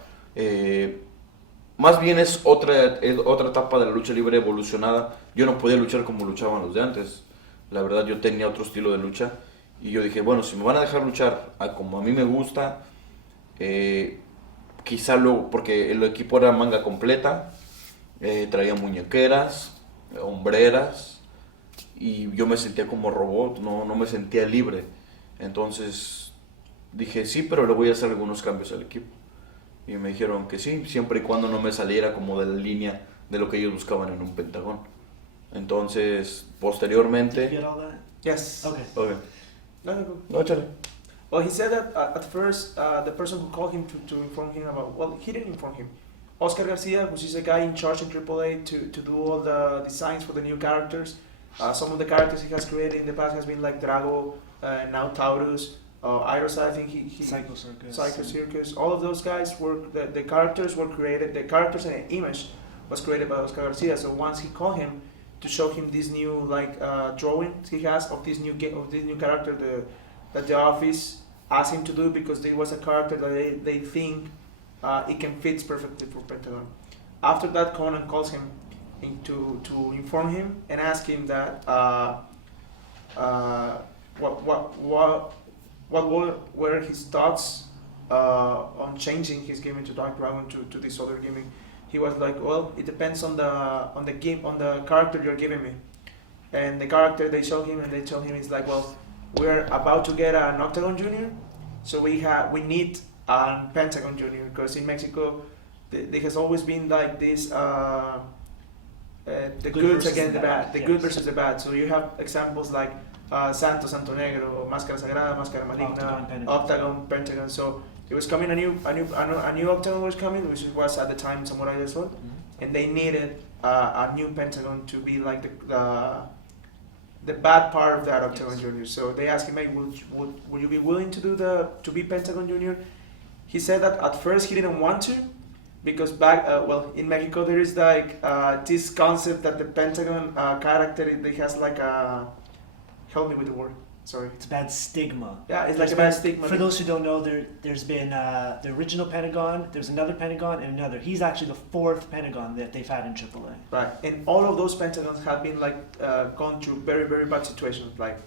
Más bien es otra etapa de la lucha libre evolucionada. Yo no podía luchar como luchaban los de antes. La verdad, yo tenía otro estilo de lucha. Y yo dije, bueno, si me van a dejar luchar como a mí me gusta, quizá luego, porque el equipo era manga completa, traía muñequeras, hombreras, y yo me sentía como robot, no me sentía libre. Entonces dije, sí, pero le voy a hacer algunos cambios al equipo. Y me dijeron que sí, siempre y cuando no me saliera como de la línea de lo que ellos buscaban en un pentagón. Entonces, posteriormente... Did you get all that? Yes. Okay. No, échale. Well, he said that at first, the person who called him to inform him about, well, he didn't inform him. Oscar Garcia, which is a guy in charge in AAA to do all the designs for the new characters. Some of the characters he has created in the past has been like Drago, now Taurus, Iris, I think he Psycho Circus. Psycho Circus. All of those guys the characters were created, the characters and the image was created by Oscar Garcia. So once he called him to show him this new drawings he has of this new character that the office asked him to do, because there was a character that they think it can fit perfectly for Pentagon. After that, Conan calls him to inform him and ask him that what were his thoughts on changing his gimmick to Dark Dragon to this other gimmick. he was like, well, it depends on the game, on the character you're giving me. And the character they show him, and they told him, is like, well, we're about to get an Octagon Junior, so we need a Pentagon Junior, because in Mexico there has always been like this the goods against the bad, the good versus the bad. So you have examples like Santo, Santo Negro, Máscara Sagrada, Máscara Maligna, Octagon, Pentagon. So it was coming, a new Octagon was coming, which was at the time Samurai del Sol, and they needed a new Pentagon to be like the bad part of that Octagon Junior. So they asked him, hey, would you be willing to be Pentagon Junior? He said that at first he didn't want to, because back in Mexico there is like this concept that the Pentagon character, it has like a, help me with the word, sorry. It's a bad stigma. Yeah, it's like a bad stigma. For those who don't know, there's been the original Pentagon, there's another Pentagon, and another. He's actually the fourth Pentagon that they've had in AAA. Right, and all of those Pentagons have been like gone through very, very bad situations. Like,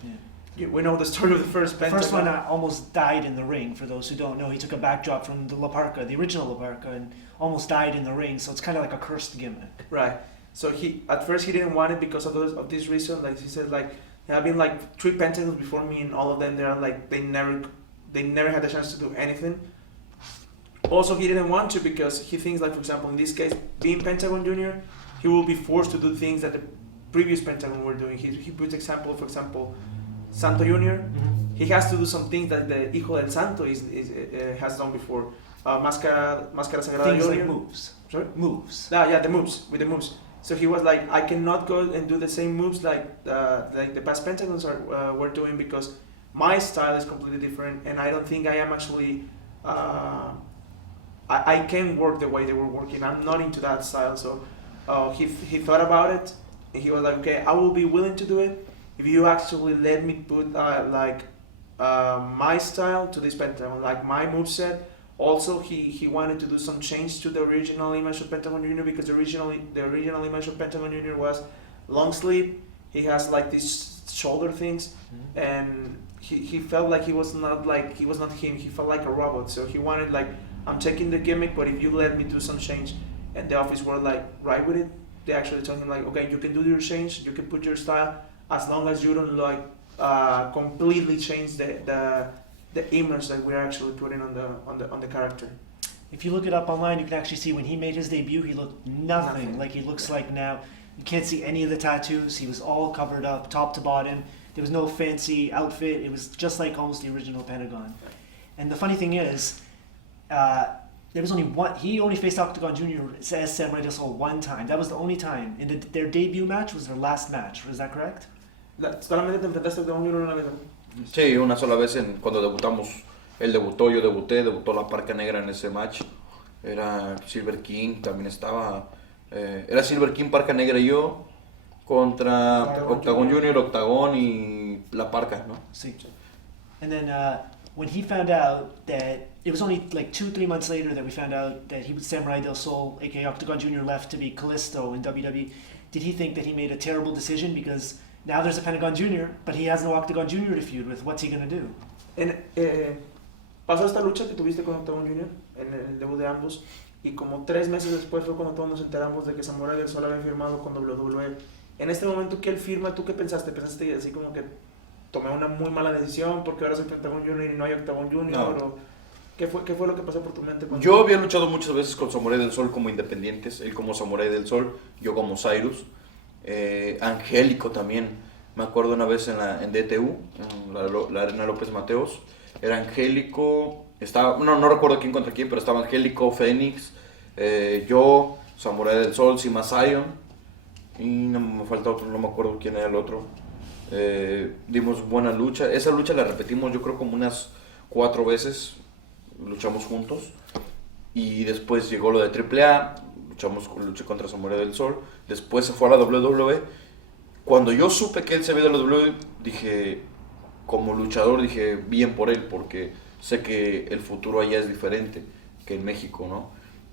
we know the story of the first Pentagon. The first one almost died in the ring. For those who don't know, he took a backdrop from the La Parka, the original La Parka, and almost died in the ring. So it's kind of like a cursed gimmick. Right. So at first he didn't want it because of this reason. Like he said, like, there have been like 3 Pentagons before me, and all of them they never had the chance to do anything. Also, he didn't want to because he thinks, like, for example, in this case, being Pentagon Junior, he will be forced to do things that the previous Pentagon were doing. He puts example, for example, Santo Junior. Mm-hmm. He has to do some things that the Hijo del Santo has done before. Máscara Sagrada Things Junior. like moves. Sorry? Moves. Yeah, the moves. So he was like, I cannot go and do the same moves like the past Pentagons were doing, because my style is completely different, and I don't think I am actually. I can work the way they were working. I'm not into that style. So he thought about it, and he was like, okay, I will be willing to do it if you actually let me put my style to this Pentagon, like my moveset. Also, he wanted to do some change to the original image of Pentagon Junior, because the original image of Pentagon Junior was long sleeve. He has like these shoulder things, and he felt like he was not him. He felt like a robot. So he wanted, like, I'm taking the gimmick, but if you let me do some change. And the office were like right with it. They actually told him, like, okay, you can do your change, you can put your style, as long as you don't like completely change the image that we're actually putting on the character. If you look it up online, you can actually see when he made his debut, he looked nothing like he looks like now. You can't see any of the tattoos. He was all covered up, top to bottom. There was no fancy outfit. It was just like almost the original Pentagon. And the funny thing is, there was only one. He only faced Octagon Junior as Samurai del Sol one time. That was the only time. And their debut match was their last match. Was that correct? Solamente te enfrentaste a Octagon Junior una vez. Sí, una sola vez cuando debutamos. Él debutó, yo debutó la Parca Negra en ese match. Era Silver King, también estaba. Era Silver King, Parca Negra y yo contra Octagon Junior, Octagon y la Parca, ¿no? Sí. And then when he found out that it was only like 2-3 months later that we found out that he was Samurai del Sol, aka Octagon Junior, left to be Kalisto in WWE. Did he think that he made a terrible decision because now there's a Pentagon Junior, but he has no Octagon Junior to feud with? What's he gonna do? Pasó esta lucha que tuviste con Octagon Junior en el debut de ambos, y como 3 meses después fue cuando todos nos enteramos de que Samurai del Sol había firmado con WWE. En este momento que él firma, ¿tú qué pensaste? ¿Pensaste así como que tomé una muy mala decisión porque ahora soy Pentagon Junior y no hay Octagon Junior? No. ¿O qué fue lo que pasó por tu mente? Yo había luchado muchas veces con Samurai del Sol como independientes, él como Samurai del Sol, yo como Cyrus. Angélico también, me acuerdo una vez en DTU, en la Arena López Mateos, era Angélico, no recuerdo quién contra quién, pero estaba Angélico, Fénix, yo, Samurai del Sol, Sima Zion, y no me falta otro, no me acuerdo quién era el otro. Dimos buena lucha, esa lucha la repetimos yo creo como unas 4 veces, luchamos juntos, y después llegó lo de AAA, luché contra Samurai del Sol, después se fue a la WWE. Cuando yo supe que él se había ido a la WWE, dije, como luchador, dije, bien por él, porque sé que el futuro allá es diferente que en México, ¿no?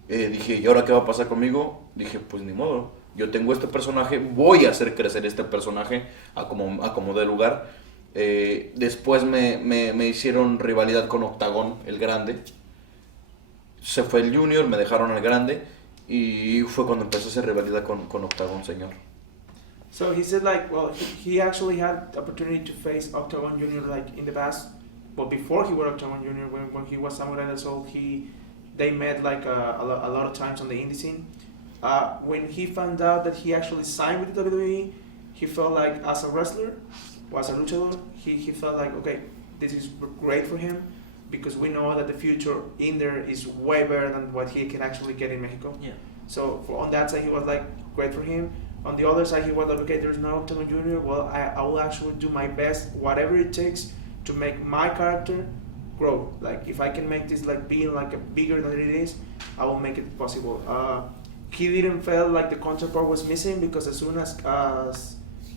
Dije, ¿y ahora qué va a pasar conmigo? Dije, pues ni modo, yo tengo este personaje, voy a hacer crecer este personaje a como dé lugar. Después me hicieron rivalidad con Octagon, el grande. Se fue el Junior, me dejaron al grande. Y fue cuando empezó esa rivalidad con Octagon Señor. So he said like, well, he actually had the opportunity to face Octagon Junior like in the past, but before he was Octagon Junior, when he was Samurai Del Sol, they met like a lot of times on the indie scene. When he found out that he actually signed with the WWE, he felt like as a wrestler, or as a luchador, he felt like, okay, this is great for him because we know that the future in there is way better than what he can actually get in Mexico. Yeah. So on that side, he was like, great for him. On the other side, he was like, okay, there's no Octagon Junior. Well, I will actually do my best, whatever it takes, to make my character grow. Like, if I can make this like being like a bigger than it is, I will make it possible. He didn't feel like the counterpart was missing because as soon as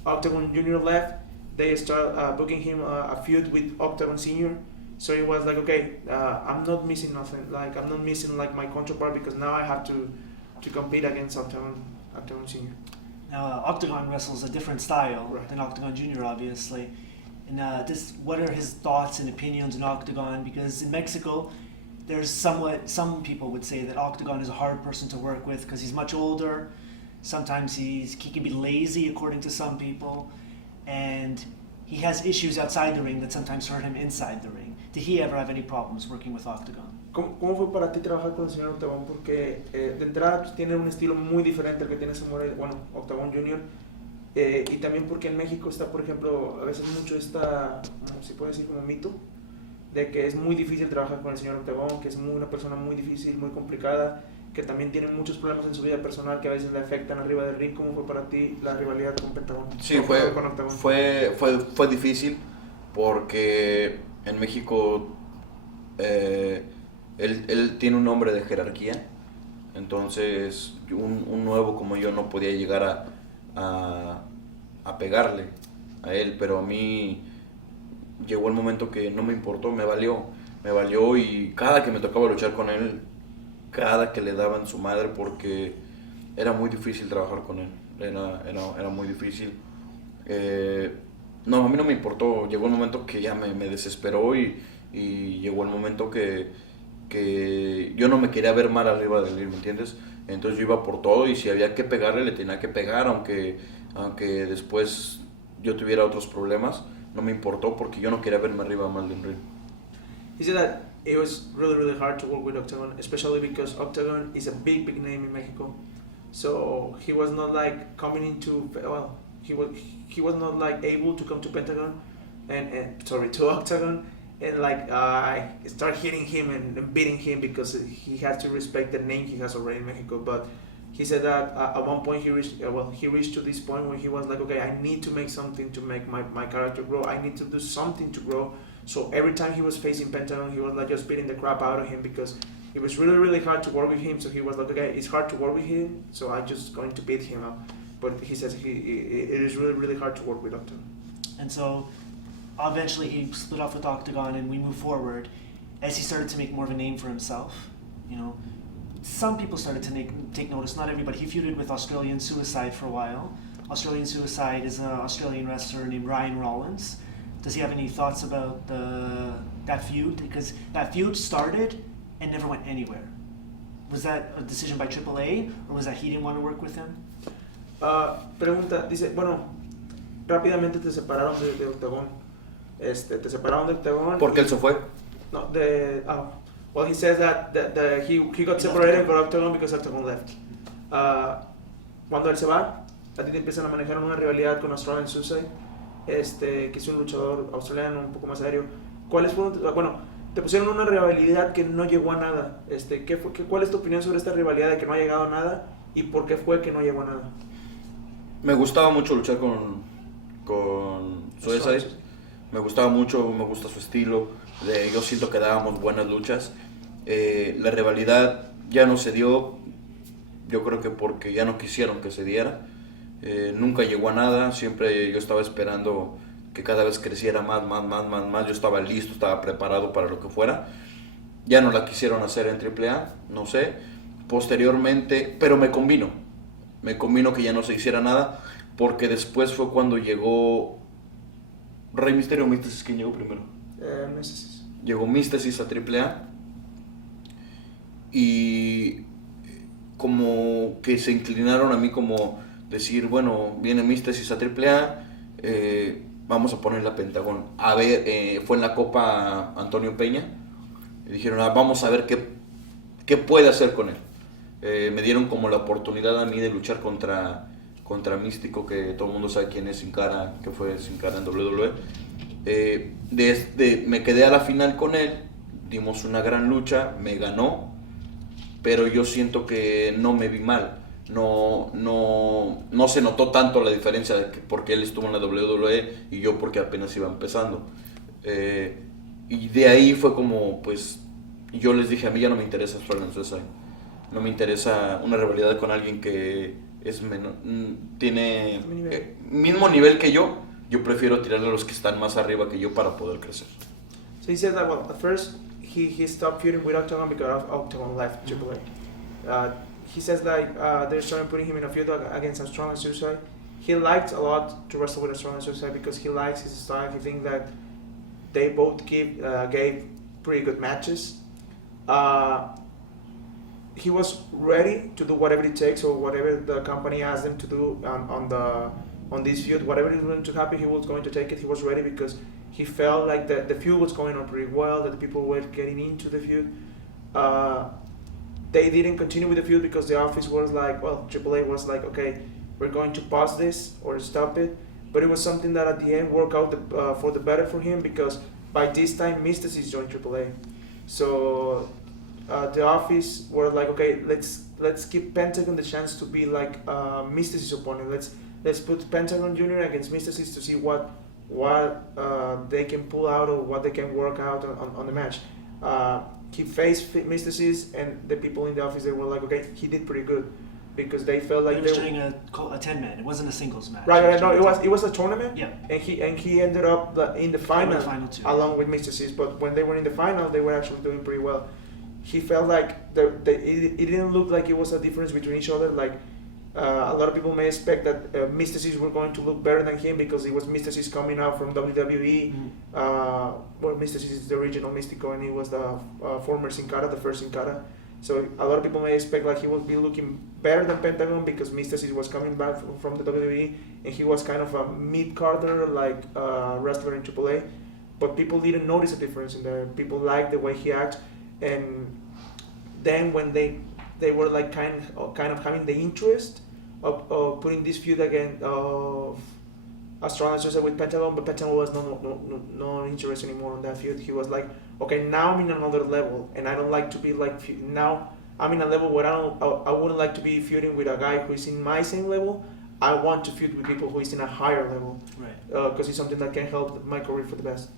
Octagon Junior left, they started booking him a feud with Octagon Senior. So it was like, okay, I'm not missing nothing. Like, I'm not missing like my counterpart because now I have to compete against Octagon Senior. Now, Octagon wrestles a different style Right. than Octagon Junior, obviously. And what are his thoughts and opinions on Octagon? Because in Mexico, there's some people would say that Octagon is a hard person to work with because he's much older. Sometimes he can be lazy, according to some people, and he has issues outside the ring that sometimes hurt him inside the ring. Did he ever have any problems working with Octagon? ¿Cómo fue para ti trabajar con el señor Octagon? Porque de entrada pues, tiene un estilo muy diferente al que tiene Samurai, bueno, Octagon Junior. Y también porque en México está, por ejemplo, a veces mucho esta, se puede decir como mito, de que es muy difícil trabajar con el señor Octagon, que es una persona muy difícil, muy complicada, que también tiene muchos problemas en su vida personal que a veces le afectan arriba del ring. ¿Cómo fue para ti la rivalidad con Pentagon? Sí, Con Octagon? fue difícil porque en México él tiene un nombre de jerarquía, entonces un nuevo como yo no podía llegar a pegarle a él, pero a mí llegó el momento que no me importó, me valió y cada que me tocaba luchar con él, cada que le daban su madre porque era muy difícil trabajar con él, era muy difícil. No, a mí no me importó, llegó el momento que ya me desesperó y llegó el momento que yo no me quería ver mal arriba de él, ¿me entiendes? Entonces yo iba por todo y si había que pegarle, le tenía que pegar, aunque después yo tuviera otros problemas, no me importó porque yo no quería verme arriba mal de un ring. He said that it was really hard to work with Octagon, especially because Octagon is a big name in Mexico. So he was not like coming into, well, he was not like able to come to Pentagon to Octagon and like start hitting him and beating him because he had to respect the name he has already in Mexico. But he said that at one point he reached to this point where he was like, okay, I need to make something to make my character grow. I need to do something to grow. So every time he was facing Pentagon, he was like just beating the crap out of him because it was really hard to work with him. So he was like, okay, it's hard to work with him, so I'm just going to beat him up. But he says it is really hard to work with Octagon. And so eventually he split off with Octagon and we move forward as he started to make more of a name for himself. You know, some people started to take notice, not everybody. He feuded with Australian Suicide for a while. Australian Suicide is an Australian wrestler named Ryan Rollins. Does he have any thoughts about that feud? Because that feud started and never went anywhere. Was that a decision by AAA or was that he didn't want to work with him? Pregunta, dice, bueno, rápidamente te separaron de Octagon. Te separaron de Octagon. ¿Por qué él se fue? No, well, he says that he got separated from Octagon because Octagon left. Cuando él se va, a ti te empiezan a manejar una rivalidad con Australian Suicide, que es un luchador australiano un poco más serio. ¿Cuáles fueron? Bueno, te pusieron una rivalidad que no llegó a nada. ¿Cuál es tu opinión sobre esta rivalidad de que no ha llegado a nada y por qué fue que no llegó a nada? Me gustaba mucho luchar con Suicide. Me gustaba mucho, me gusta su estilo. Yo siento que dábamos buenas luchas. La rivalidad ya no se dio, yo creo que porque ya no quisieron que se diera. Nunca llegó a nada, siempre yo estaba esperando que cada vez creciera más. Yo estaba listo, estaba preparado para lo que fuera. Ya no la quisieron hacer en AAA, no sé. Posteriormente, pero me convino que ya no se hiciera nada, porque después fue cuando llegó Rey Mysterio o Místesis. ¿Quién llegó primero? Llegó Místesis a AAA y como que se inclinaron a mí como decir, bueno, viene Místesis a AAA, vamos a ponerle a Pentagón. A ver, fue en la Copa Antonio Peña, y dijeron, vamos a ver qué puede hacer con él. Me dieron como la oportunidad a mí de luchar contra Místico, que todo el mundo sabe quién es Sin Cara, que fue Sin Cara en WWE. Me quedé a la final con él, dimos una gran lucha, me ganó, pero yo siento que no me vi mal. No se notó tanto la diferencia de que porque él estuvo en la WWE y yo porque apenas iba empezando. Y de ahí fue como, pues, yo les dije, a mí ya no me interesa Australian Suicide. No me interesa una rivalidad con alguien que es tiene mismo nivel que yo. Yo prefiero tirarle a los que están más arriba que yo para poder crecer. So he said that, well, at first he stopped feuding with Octagon because Octagon left AAA. He says like they started putting him in a feud against Australian Suicide. He liked a lot to wrestle with Australian Suicide because he likes his style. He thinks that they both gave pretty good matches. He was ready to do whatever it takes or whatever the company asked him to do on this feud. Whatever is going to happen, he was going to take it. He was ready because he felt like the feud was going on pretty well, that the people were getting into the feud. They didn't continue with the feud because the office was like, well, AAA was like, okay, we're going to pause this or stop it. But it was something that at the end worked out for the better for him because by this time Mysticis joined AAA. So the office were like, okay, let's give Pentagon the chance to be like Mysticis' opponent. Let's put Pentagon Jr. against Mysticis to see what they can pull out or what they can work out on the match. He faced Mysticis, and the people in the office, they were like, okay, he did pretty good, because they felt like he was doing a 10-man. It wasn't a singles match. Right. No, it was a tournament. Yeah. And he ended up in the final too, along with Mysticis. But when they were in the final, they were actually doing pretty well. He felt like it didn't look like it was a difference between each other. Like a lot of people may expect that Mysticis were going to look better than him because it was Mysticis coming out from WWE. Well, Mysticis is the original Mystico, and he was the former Sin Cara, the first Sin Cara. So a lot of people may expect like he would be looking better than Pentagon because Mysticis was coming back from the WWE, and he was kind of a mid-carder like wrestler in AAA. But people didn't notice a difference in there. People liked the way he acted, and then when they were like kind of having the interest of putting this feud again of Australian Suicide with Pentagon, but Pentagon was no interest anymore on that feud. He was like, okay, now I'm in another level, and I don't like to be like now I'm in a level where I wouldn't like to be feuding with a guy who is in my same level. I want to feud with people who is in a higher level, right? Because it's something that can help my career for the best.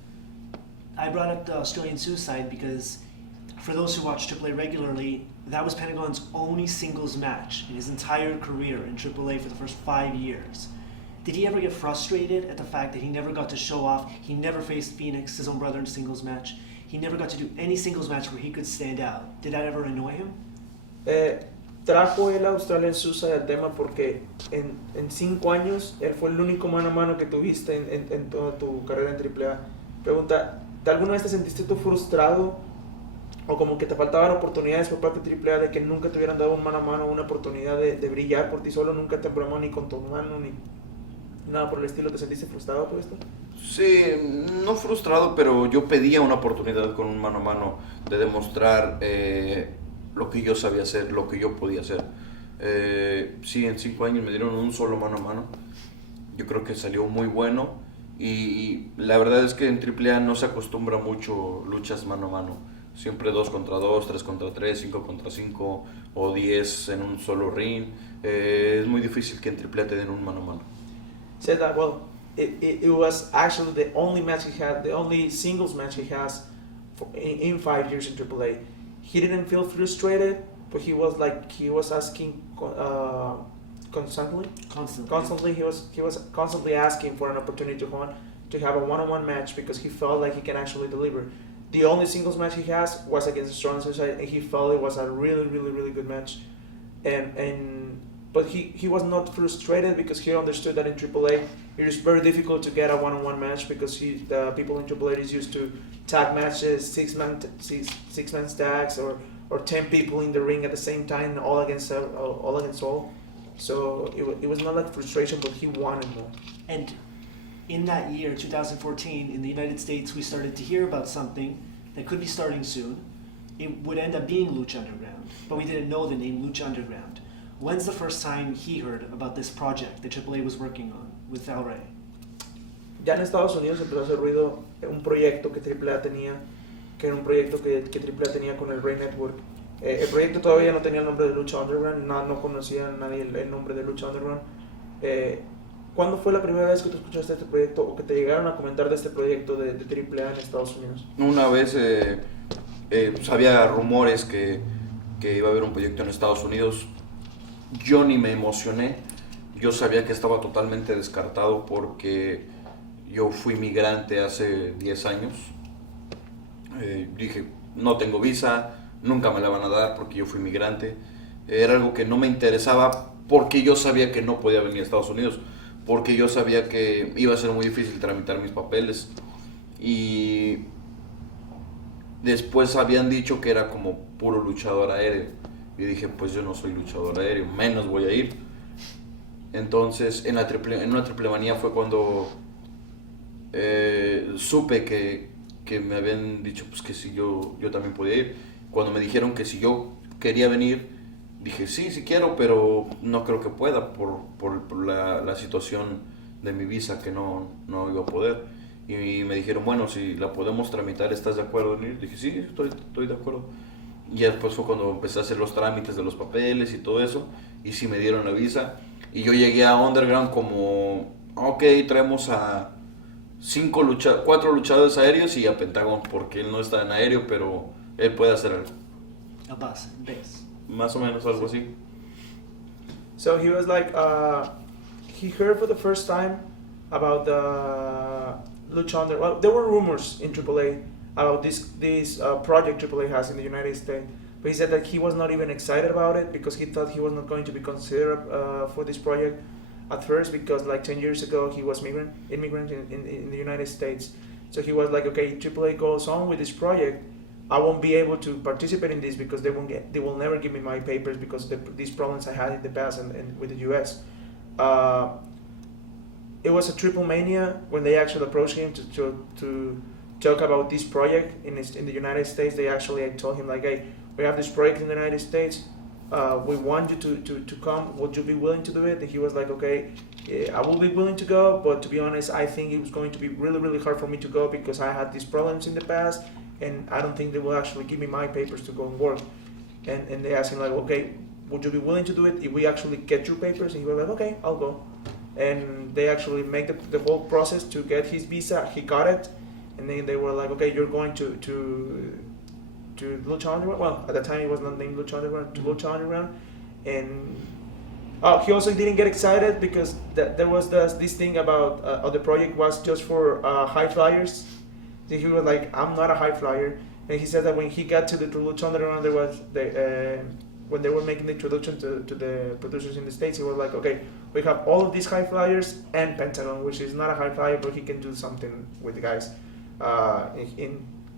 I brought up the Australian Suicide because for those who watch AAA regularly, that was Pentagon's only singles match in his entire career in AAA for the first 5 years. Did he ever get frustrated at the fact that he never got to show off? He never faced Phoenix, his own brother, in a singles match. He never got to do any singles match where he could stand out. Did that ever annoy him? Trajo el Australian Suicide al tema porque en 5 años él fue el único mano a mano que tuviste en toda tu carrera en AAA. Pregunta, ¿de alguna vez te sentiste tú frustrado o como que te faltaban oportunidades por parte de AAA de que nunca te hubieran dado un mano a mano, una oportunidad de brillar por ti solo, nunca te bromó ni con tu mano ni nada por el estilo? ¿Te sentiste frustrado por esto? Sí, no frustrado, pero yo pedía una oportunidad con un mano a mano de demostrar lo que yo sabía hacer, lo que yo podía hacer. Sí, en 5 años me dieron un solo mano a mano. Yo creo que salió muy bueno y la verdad es que en AAA no se acostumbra mucho luchas mano a mano. Siempre 2 contra 2, 3 contra 3, 5 contra 5 o 10 en un solo ring. Es muy difícil que en AAA te den un mano a mano. Said that, well, it was actually the only match he had, the only singles match he has in 5 years in AAA. He didn't feel frustrated, but he was asking constantly. He was constantly asking for an opportunity to have a one-on-one match because he felt like he can actually deliver. The only singles match he has was against Australian Suicide, and he felt it was a really, really, really good match. But he was not frustrated because he understood that in AAA it is very difficult to get a one-on-one match because the people in AAA is used to tag matches, six-man tags or or 10 people in the ring at the same time, all against all. So it was not like frustration, but he wanted more. And in that year, 2014, in the United States, we started to hear about something that could be starting soon. It would end up being Lucha Underground, but we didn't know the name Lucha Underground. When's the first time he heard about this project that AAA was working on with El Rey? Ya en Estados Unidos empezó a hacer ruido un proyecto que AAA tenía, que era un proyecto que AAA tenía con el Rey Network. El proyecto todavía no tenía el nombre de Lucha Underground, no conocía nadie el nombre de Lucha Underground. ¿Cuándo fue la primera vez que tú escuchaste este proyecto o que te llegaron a comentar de este proyecto de AAA en Estados Unidos? Una vez pues había rumores que iba a haber un proyecto en Estados Unidos. Yo ni me emocioné. Yo sabía que estaba totalmente descartado porque yo fui migrante hace 10 años. Dije, no tengo visa, nunca me la van a dar porque yo fui migrante. Era algo que no me interesaba porque yo sabía que no podía venir a Estados Unidos, porque yo sabía que iba a ser muy difícil tramitar mis papeles. Y después habían dicho que era como puro luchador aéreo. Y dije, pues yo no soy luchador aéreo, menos voy a ir. Entonces, en una triple manía fue cuando supe que me habían dicho pues que si yo también podía ir. Cuando me dijeron que si yo quería venir, dije sí quiero, pero no creo que pueda por la situación de mi visa, que no iba a poder. Y me dijeron, bueno, si la podemos tramitar, ¿estás de acuerdo en ir? Dije sí, estoy de acuerdo. Y después fue cuando empecé a hacer los trámites de los papeles y todo eso, y sí me dieron la visa. Y yo llegué a Underground como, ok, traemos a 4 luchadores aéreos y a Pentagon, porque él no está en aéreo, pero él puede hacer algo. A base. Más o menos algo así. So he was like, he heard for the first time about the Lucha Underground. Well, there were rumors in AAA about this project AAA has in the United States. But he said that he was not even excited about it because he thought he was not going to be considered for this project at first, because like 10 years ago he was immigrant in the United States. So he was like, okay, AAA goes on with this project, I won't be able to participate in this because they will never give me my papers because these problems I had in the past and with the US. It was a triple mania when they actually approached him to talk about this project in the United States. They actually told him like, hey, we have this project in the United States. We want you to come. Would you be willing to do it? And he was like, okay, I will be willing to go, but to be honest, I think it was going to be really, really hard for me to go because I had these problems in the past, and I don't think they will actually give me my papers to go and work. And they asked him like, okay, would you be willing to do it if we actually get your papers? And he was like, okay, I'll go. And they actually make the whole process to get his visa. He got it, and then they were like, okay, you're going to Lucha Underground. Well, at the time it was not named Lucha Underground, to Lucha Underground. And he also didn't get excited because there was this thing about the project was just for high flyers. So he was like, I'm not a high flyer. And he said that when he got to the Lucha Underground, there was when they were making the introduction to the producers in the States, he was like, okay, we have all of these high flyers and Pentagon, which is not a high flyer, but he can do something with the guys.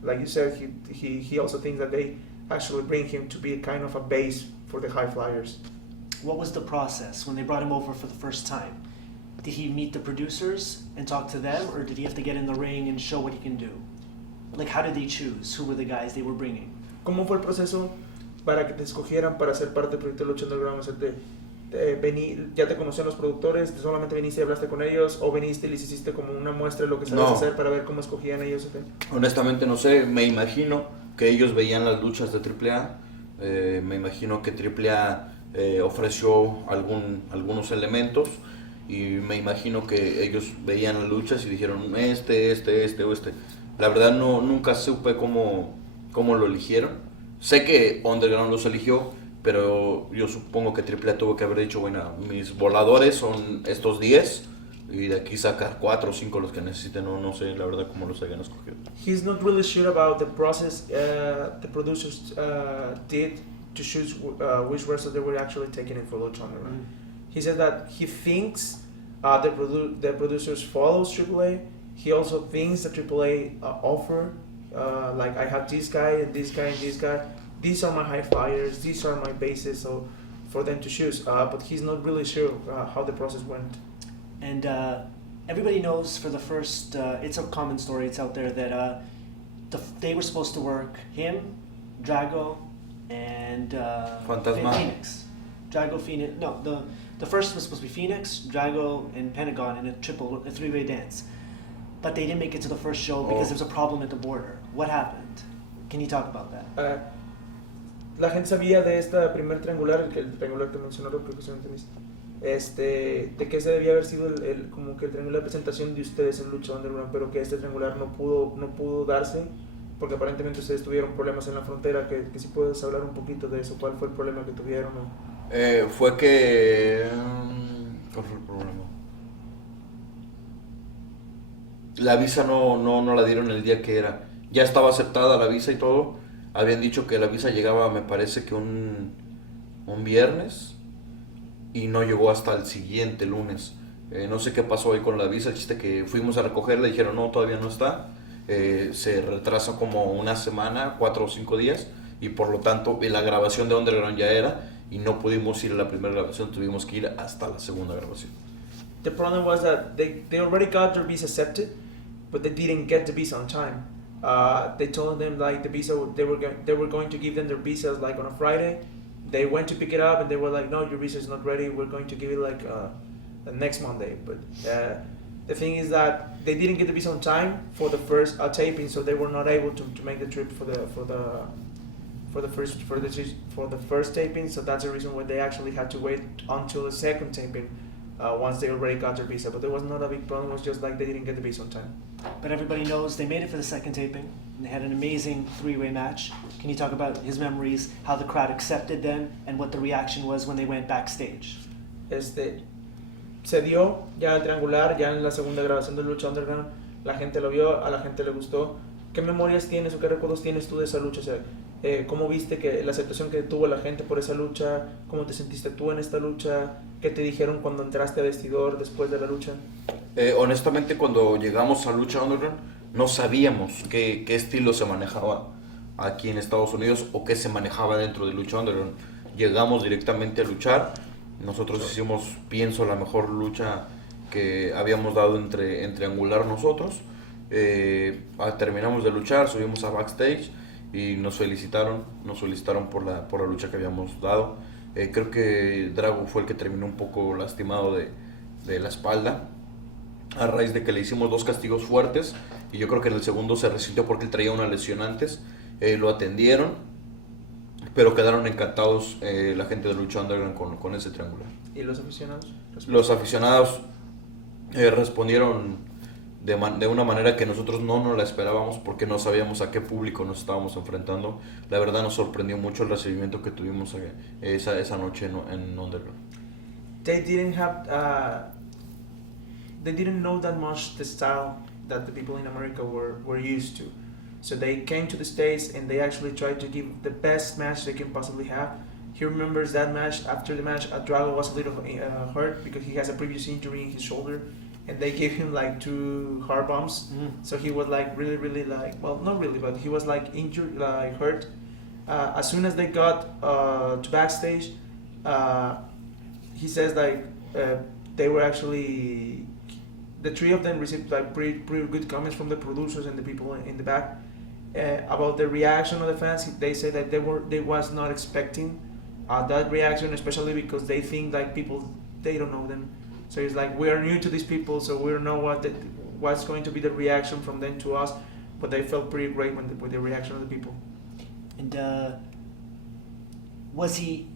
Like you said, he also thinks that they actually bring him to be kind of a base for the high flyers. What was the process when they brought him over for the first time? Did he meet the producers and talk to them, or did he have to get in the ring and show what he can do? Like, how did they choose? Who were the guys they were bringing? ¿Cómo fue el proceso para que te escogieran para ser parte del proyecto de Lucha Underground? O sea, ¿ya te conocían los productores? ¿Solamente viniste y hablaste con ellos? ¿O viniste y les hiciste como una muestra de lo que sabes hacer para ver cómo escogían ellos? ¿Okay? Honestamente no sé, me imagino que ellos veían las luchas de AAA. Me imagino que AAA ofreció algunos elementos, y me imagino que ellos veían las luchas y dijeron este o este. La verdad nunca supe cómo lo eligieron. Sé que Underground los eligió, pero yo supongo que AAA tuvo que haber dicho, bueno, mis voladores son estos 10 y de aquí sacar 4 o 5 los que necesiten. No sé la verdad cómo los hayan escogido. He's not really sure about the process the producers did to choose which wrestlers they were actually taking in for Lucha Underground. He said that he thinks the producers follows AAA. He also thinks that AAA offer like, I have this guy and this guy and this guy, these are my high flyers, these are my bases, so for them to choose. But he's not really sure how the process went. And everybody knows for the first, it's a common story, it's out there, that they were supposed to work him, Drago, and Fantasma. Phoenix. Drago, Phoenix, no, the first was supposed to be Phoenix, Drago, and Pentagon in a three-way dance. But they didn't make it to the first show because there was a problem at the border. What happened? Can you talk about that? La gente sabía de este primer triangular, el triangular que mencionó, creo que se lo entendiste, de que ese debía haber sido como que el triangular de presentación de ustedes en Lucha Underground, pero que este triangular no pudo darse porque aparentemente ustedes tuvieron problemas en la frontera. Que si puedes hablar un poquito de eso, ¿cuál fue el problema que tuvieron? Fue que... ¿Cuál fue el problema? La visa no la dieron el día que era. Ya estaba aceptada la visa y todo. Habían dicho que la visa llegaba, me parece que un viernes, y no llegó hasta el siguiente lunes. No sé qué pasó ahí con la visa. El chiste que fuimos a recogerla y dijeron no, todavía no está. Se retrasa como una semana, 4 o 5 días, y por lo tanto la grabación de Underground ya era y no pudimos ir a la primera grabación, tuvimos que ir hasta la segunda grabación. The problem was that they already got their visa accepted, but they didn't get the visa on time. They told them like the visa, they were going to give them their visas like on a Friday. They went to pick it up and they were like, no, your visa is not ready, we're going to give it like the next Monday. But the thing is that they didn't get the visa on time for the first taping, so they were not able to make the trip for the first taping. So that's the reason why they actually had to wait until the second taping once they already got their visa. But there was not a big problem, it was just like they didn't get the visa on time. But everybody knows they made it for the second taping, and they had an amazing three-way match. Can you talk about his memories, how the crowd accepted them, and what the reaction was when they went backstage? Se dio ya el triangular, ya en la segunda grabación de Lucha Underground, la gente lo vio, a la gente le gustó. ¿Qué memorias tienes o qué recuerdos tienes tú de esa lucha? O sea, ¿cómo viste que la aceptación que tuvo la gente por esa lucha? ¿Cómo te sentiste tú en esta lucha? ¿Qué te dijeron cuando entraste a vestidor después de la lucha? Honestamente, cuando llegamos a Lucha Underground no sabíamos qué estilo se manejaba aquí en Estados Unidos o qué se manejaba dentro de Lucha Underground. Llegamos directamente a luchar. Nosotros hicimos, pienso, la mejor lucha que habíamos dado en triangular nosotros. Terminamos de luchar, subimos a backstage y nos felicitaron por la lucha que habíamos dado. Creo que Drago fue el que terminó un poco lastimado de la espalda a raíz de que le hicimos 2 castigos fuertes, y yo creo que en el segundo se resintió porque él traía una lesión antes. Lo atendieron, pero quedaron encantados la gente de Lucha Underground con ese triangular. ¿Y los aficionados? Los aficionados respondieron de una manera que nosotros no nos la esperábamos, porque no sabíamos a qué público nos estábamos enfrentando. La verdad nos sorprendió mucho el recibimiento que tuvimos esa noche en Underground. They didn't know that much the style that the people in America were used to. So they came to the States and they actually tried to give the best match they can possibly have. He remembers that match. After the match, Drago was a little hurt because he has a previous injury in his shoulder, and they gave him like 2 hard bumps. So he was like really like, well, not really, but he was like injured, like hurt. As soon as they got to backstage, he says like they were actually, the 3 of them received like pretty good comments from the producers and the people in the back about the reaction of the fans. They said that they was not expecting that reaction, especially because they think like people, they don't know them. So it's like, we are new to these people, so we don't know what's going to be the reaction from them to us. But they felt pretty great with the reaction of the people. And was he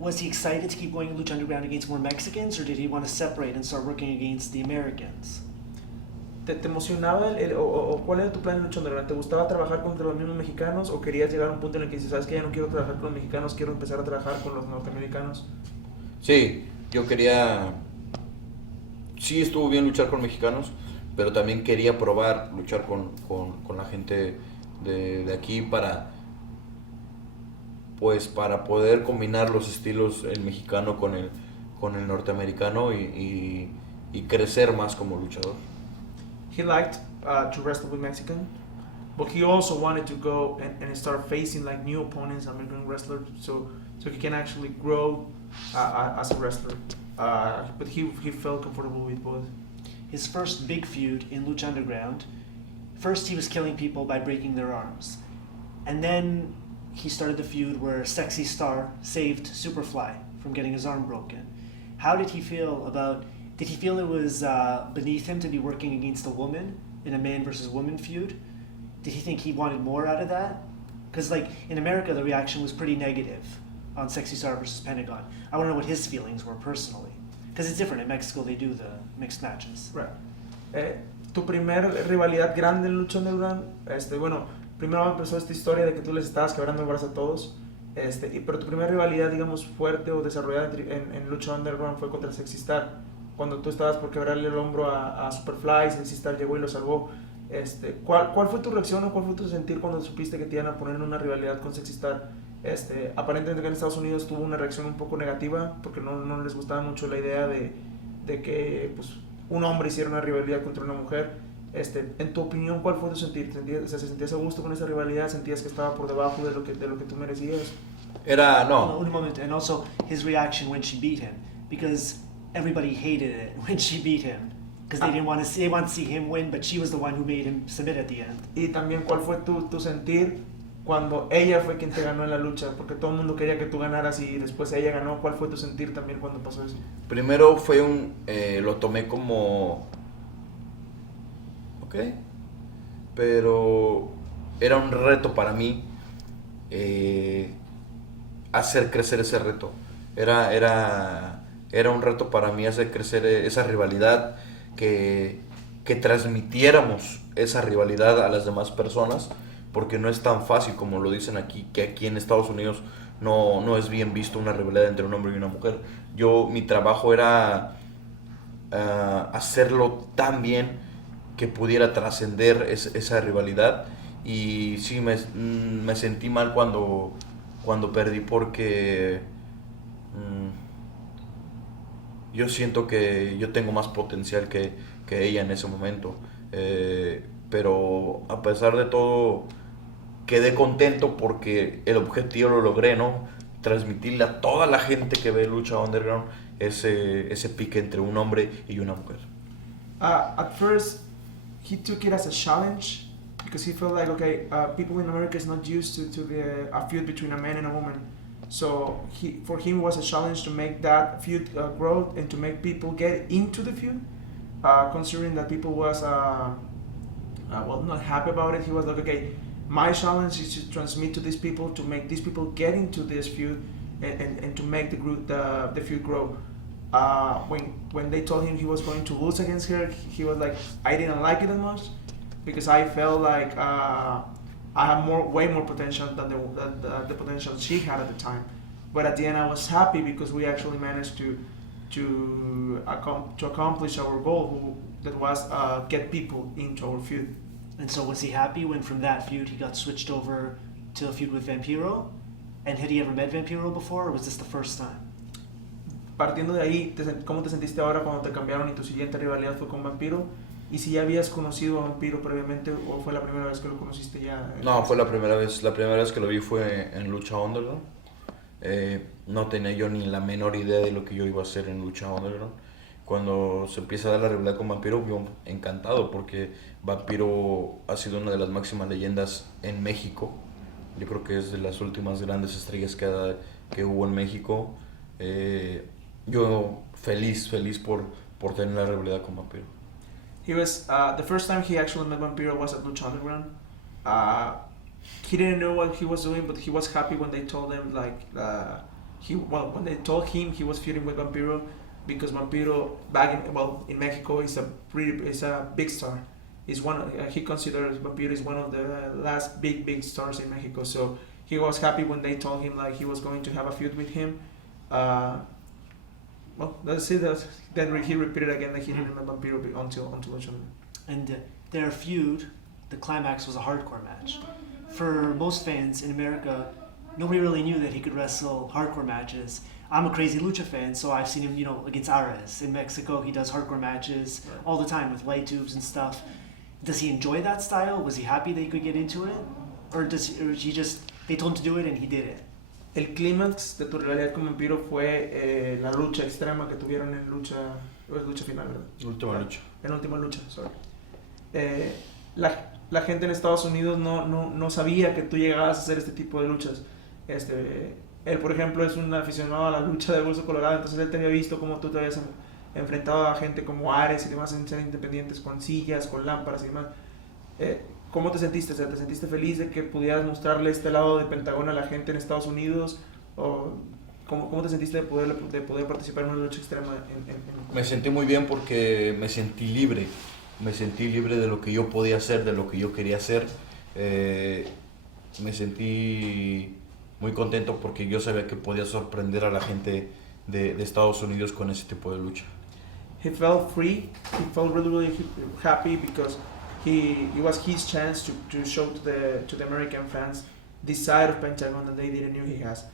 excited to keep going Lucha Underground against more Mexicans, or did he want to separate and start working against the Americans? ¿Te emocionaba o cuál era tu plan en Lucha Underground? ¿Te gustaba trabajar contra los mismos mexicanos o querías llegar a un punto en el que dices, sabes que ya no quiero trabajar con los mexicanos, quiero empezar a trabajar con los norteamericanos? Sí, yo quería... Sí, estuvo bien luchar con mexicanos, pero también quería probar luchar con la gente de aquí para poder combinar los estilos, el mexicano con el norteamericano y crecer más como luchador. He liked to wrestle with Mexican, but he also wanted to go and start facing like new opponents, American wrestlers, so he can actually grow as a wrestler. But he felt comfortable with both. His first big feud in Lucha Underground, first he was killing people by breaking their arms. And then he started the feud where Sexy Star saved Superfly from getting his arm broken. How did he feel about, did he feel it was beneath him to be working against a woman in a man versus woman feud? Did he think he wanted more out of that? Because like in America, the reaction was pretty negative on Sexy Star versus Pentagon. I want to know what his feelings were personally. Because it's different. In Mexico, they do the mixed matches. Right. Tu primer rivalidad grande en Lucha Underground, bueno, primero empezó esta historia de que tú les estabas quebrando el brazo a todos, pero tu primera rivalidad, digamos, fuerte o desarrollada en Lucha Underground fue contra Sexy Star, cuando tú estabas por quebrarle el hombro a Superfly, Sexy Star llegó y lo salvó. ¿Cuál fue tu reacción o cuál fue tu sentir cuando supiste que te iban a poner en una rivalidad con Sexy Star? Aparentemente en Estados Unidos tuvo una reacción un poco negativa porque no les gustaba mucho la idea de que pues, un hombre hiciera una rivalidad contra una mujer. En tu opinión, ¿cuál fue tu sentir? ¿Se sentías a gusto con esa rivalidad? ¿Sentías que estaba por debajo de lo que tú merecías? No. Un momento. And also his reaction when she beat him, because everybody hated it when she beat him. Because they want to see him win, but she was the one who made him submit at the end. Y también, ¿cuál fue tu sentir cuando ella fue quien te ganó en la lucha? Porque todo el mundo quería que tú ganaras y después ella ganó. ¿Cuál fue tu sentir también cuando pasó eso? Primero fue lo tomé como, ok, pero era un reto para mí hacer crecer ese reto. Era un reto para mí hacer crecer esa rivalidad, que transmitiéramos esa rivalidad a las demás personas, porque no es tan fácil como lo dicen aquí, que aquí en Estados Unidos no es bien visto una rivalidad entre un hombre y una mujer. Mi trabajo era hacerlo tan bien que pudiera trascender esa rivalidad, y sí me sentí mal cuando perdí, porque yo siento que yo tengo más potencial que ella en ese momento, pero a pesar de todo quedé contento porque el objetivo lo logré, ¿no? Transmitirle a toda la gente que ve Lucha Underground ese pique entre un hombre y una mujer. At first, he took it as a challenge because he felt like, okay, people in America is not used to a feud between a man and a woman. So for him it was a challenge to make that feud grow and to make people get into the feud. Considering that people was not happy about it, he was like, okay, my challenge is to transmit to these people, to make these people get into this feud and to make the feud grow. When they told him he was going to lose against her, he was like, I didn't like it as much because I felt like I had way more potential than the potential she had at the time. But at the end, I was happy because we actually managed to accomplish our goal, that was get people into our feud. And so was he happy when from that feud he got switched over to a feud with Vampiro? And had he ever met Vampiro before, or was this the first time? Partiendo de ahí, ¿cómo te sentiste ahora cuando te cambiaron y tu siguiente rivalidad fue con Vampiro? ¿Y si ya habías conocido a Vampiro previamente o fue la primera vez que lo conociste ya? No, fue la primera vez. La primera vez que lo vi fue en Lucha Underground. No tenía yo ni la menor idea de lo que yo iba a hacer en Lucha Underground. Cuando se empieza a dar la rivalidad con Vampiro, yo encantado, porque Vampiro ha sido una de las máximas leyendas en México. Yo creo que es de las últimas grandes estrellas que hubo en México. Yo feliz por tener la rivalidad con Vampiro. He was the first time he actually met Vampiro was at Lucha Underground. He didn't know what he was doing, but he was happy when they told him when they told him he was feuding with Vampiro, because Vampiro in Mexico is a big star. He considers Vampiro is one of the last big stars in Mexico. So he was happy when they told him like he was going to have a feud with him. Let's see that. Then he repeated again that he didn't met Vampiro until Lucha Underground. And their feud, the climax was a hardcore match. For most fans in America, nobody really knew that he could wrestle hardcore matches. I'm a crazy lucha fan, so I've seen him, against Ares. In Mexico, he does hardcore matches all the time with light tubes and stuff. does he enjoy that style? Was he happy that he could get into it? Or he just, they told him to do it and he did it? El clímax de tu realidad como vampiro fue la lucha extrema que tuvieron en lucha final, ¿verdad? Última lucha. En última lucha, sorry. La gente en Estados Unidos no sabía que tú llegabas a hacer este tipo de luchas. Él, por ejemplo, es un aficionado a la lucha de Hueso Colorado, entonces él te había visto cómo tú te habías enfrentado a gente como Ares y demás en ser independientes, con sillas, con lámparas y demás. ¿Cómo te sentiste? O sea, ¿te sentiste feliz de que pudieras mostrarle este lado de Pentagón a la gente en Estados Unidos? ¿O cómo te sentiste de poder participar en una lucha extrema? Me sentí muy bien porque me sentí libre. Me sentí libre de lo que yo podía hacer, de lo que yo quería hacer. Me sentí muy contento porque yo sabía que podía sorprender a la gente de Estados Unidos con ese tipo de lucha. He felt free. He felt really happy because it was his chance to show to the American fans this side of Pentagon that they didn't know he has.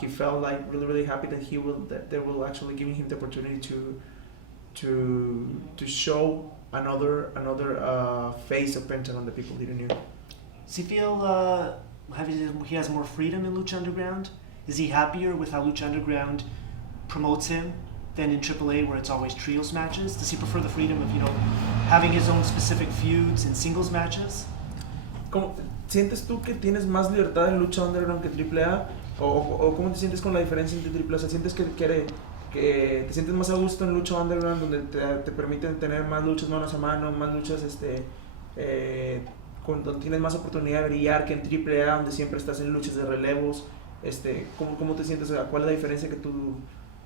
He felt like really happy that they will actually giving him the opportunity to show another face of Pentagon that people didn't know. Does he feel he has more freedom in Lucha Underground? Is he happier with how Lucha Underground promotes him than in AAA where it's always trios matches? Does he prefer the freedom of, having his own specific feuds and singles matches? ¿Sientes tú que tienes más libertad en Lucha Underground que AAA? ¿O cómo te sientes con la diferencia entre AAA? O sea, ¿sientes que te sientes más a gusto en Lucha Underground donde te permiten tener más luchas manos a mano, más luchas donde tienes más oportunidad de brillar que en AAA donde siempre estás en luchas de relevos? ¿Cómo te sientes? O sea, ¿cuál es la diferencia que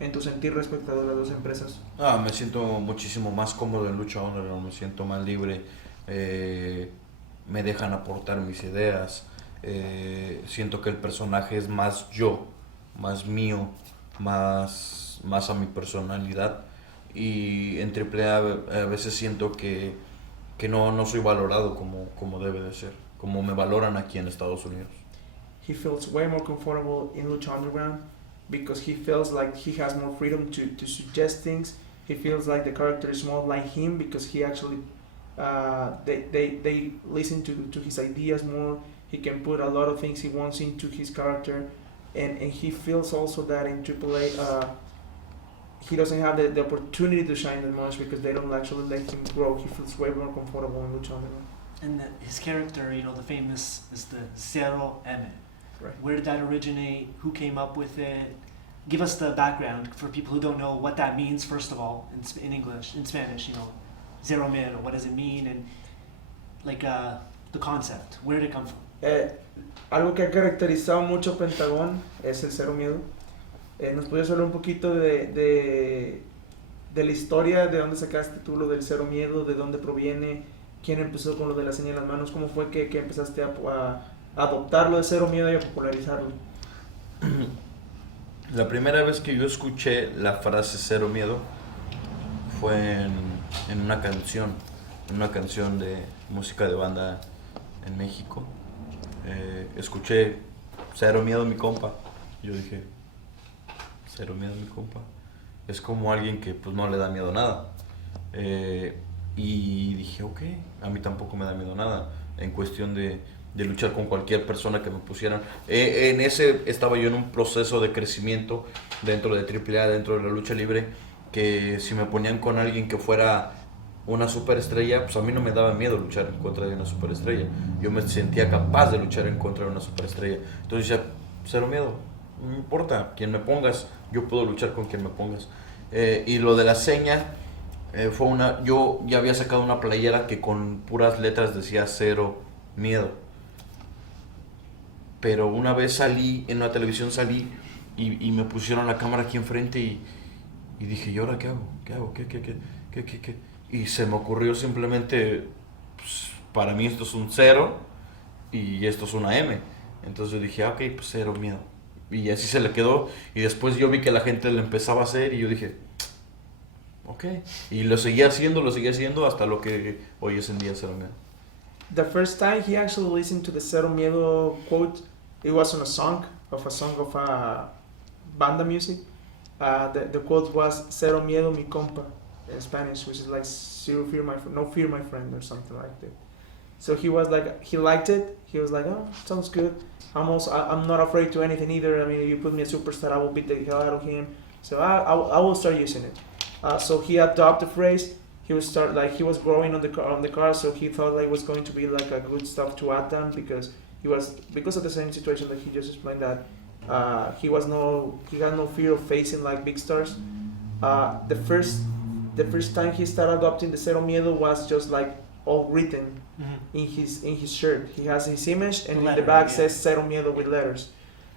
en tu sentir respecto a las dos empresas? Me siento muchísimo más cómodo en Lucha Underground, me siento más libre, me dejan aportar mis ideas, siento que el personaje es más yo, más mío, más a mi personalidad, y en AAA a veces siento que no soy valorado como debe de ser, como me valoran aquí en Estados Unidos. He feels way more comfortable in Lucha Underground because he feels like he has more freedom to suggest things. He feels like the character is more like him because he actually they listen to his ideas more. He can put a lot of things he wants into his character, and he feels also that in AAA he doesn't have the opportunity to shine that much because they don't actually let him grow. He feels way more comfortable in Lucha Underground. And his character, the famous is the Zero M. Right. Where did that originate? Who came up with it? Give us the background for people who don't know what that means, first of all, in English, in Spanish, Zero Miedo, what does it mean? And the concept, where did it come from? Algo que ha caracterizado mucho Pentagón es el Cero Miedo. ¿Nos puedes hablar un poquito de la historia, de dónde sacaste tú lo del Cero Miedo, de dónde proviene, quién empezó con lo de la señal en las manos, cómo fue que empezaste a adoptarlo de Cero Miedo y a popularizarlo? La primera vez que yo escuché la frase Cero Miedo fue en una canción de música de banda en México. Escuché Cero Miedo mi compa. Yo dije, Cero Miedo mi compa. Es como alguien que pues no le da miedo nada. Y dije, ok, a mí tampoco me da miedo nada. En cuestión de luchar con cualquier persona que me pusieran. En ese estaba yo en un proceso de crecimiento dentro de AAA, dentro de la lucha libre, que si me ponían con alguien que fuera una superestrella, pues a mí no me daba miedo luchar en contra de una superestrella. Yo me sentía capaz de luchar en contra de una superestrella. Entonces decía, Cero Miedo, no importa, quien me pongas, yo puedo luchar con quien me pongas. Y lo de la seña, yo ya había sacado una playera que con puras letras decía Cero Miedo. Pero una vez salí, en la televisión y me pusieron la cámara aquí enfrente y dije, ¿y ahora qué hago? ¿Qué hago? ¿Qué? Y se me ocurrió simplemente, pues, para mí esto es un 0 y esto es una M. Entonces yo dije, ok, pues Cero Miedo. Y así se le quedó. Y después yo vi que la gente lo empezaba a hacer y yo dije, ok. Y lo seguía haciendo hasta lo que hoy es en día Cero Miedo. The first time he actually listened to the Cero Miedo quote, it was on a song of banda music. The quote was Cero Miedo mi compa. in Spanish, which is like zero fear my no fear my friend or something like that. So he was like, he liked it. He was like, oh, sounds good. I'm not afraid to anything either. I mean, if you put me a superstar, I will beat the hell out of him. So I will start using it. So he adopted the phrase. He was growing on the car. So he thought like it was going to be like a good stuff to add them because of the same situation that he just explained that he had no fear of facing like big stars. The first time he started adopting the Cero Miedo was just like all written in his shirt. He has his image and in the back says Cero Miedo with letters.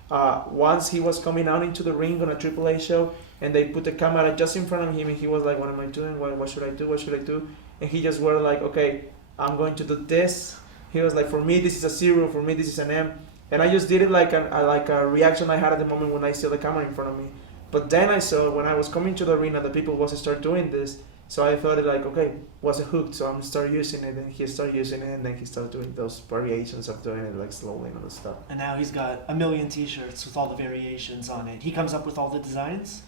Once he was coming out into the ring on a AAA show and they put the camera just in front of him and he was like, what am I doing? What should I do? And he just were like, okay, I'm going to do this. He was like, for me this is a 0, for me this is an M. And I just did it like a reaction I had at the moment when I saw the camera in front of me. But then I saw when I was coming to the arena that people was start doing this. So I thought like, okay, was it hooked? So I'm start using it, and he started using it, and then he started doing those variations of doing it like slowly and all that stuff. And now he's got 1 million T-shirts with all the variations on it. He comes up with all the designs.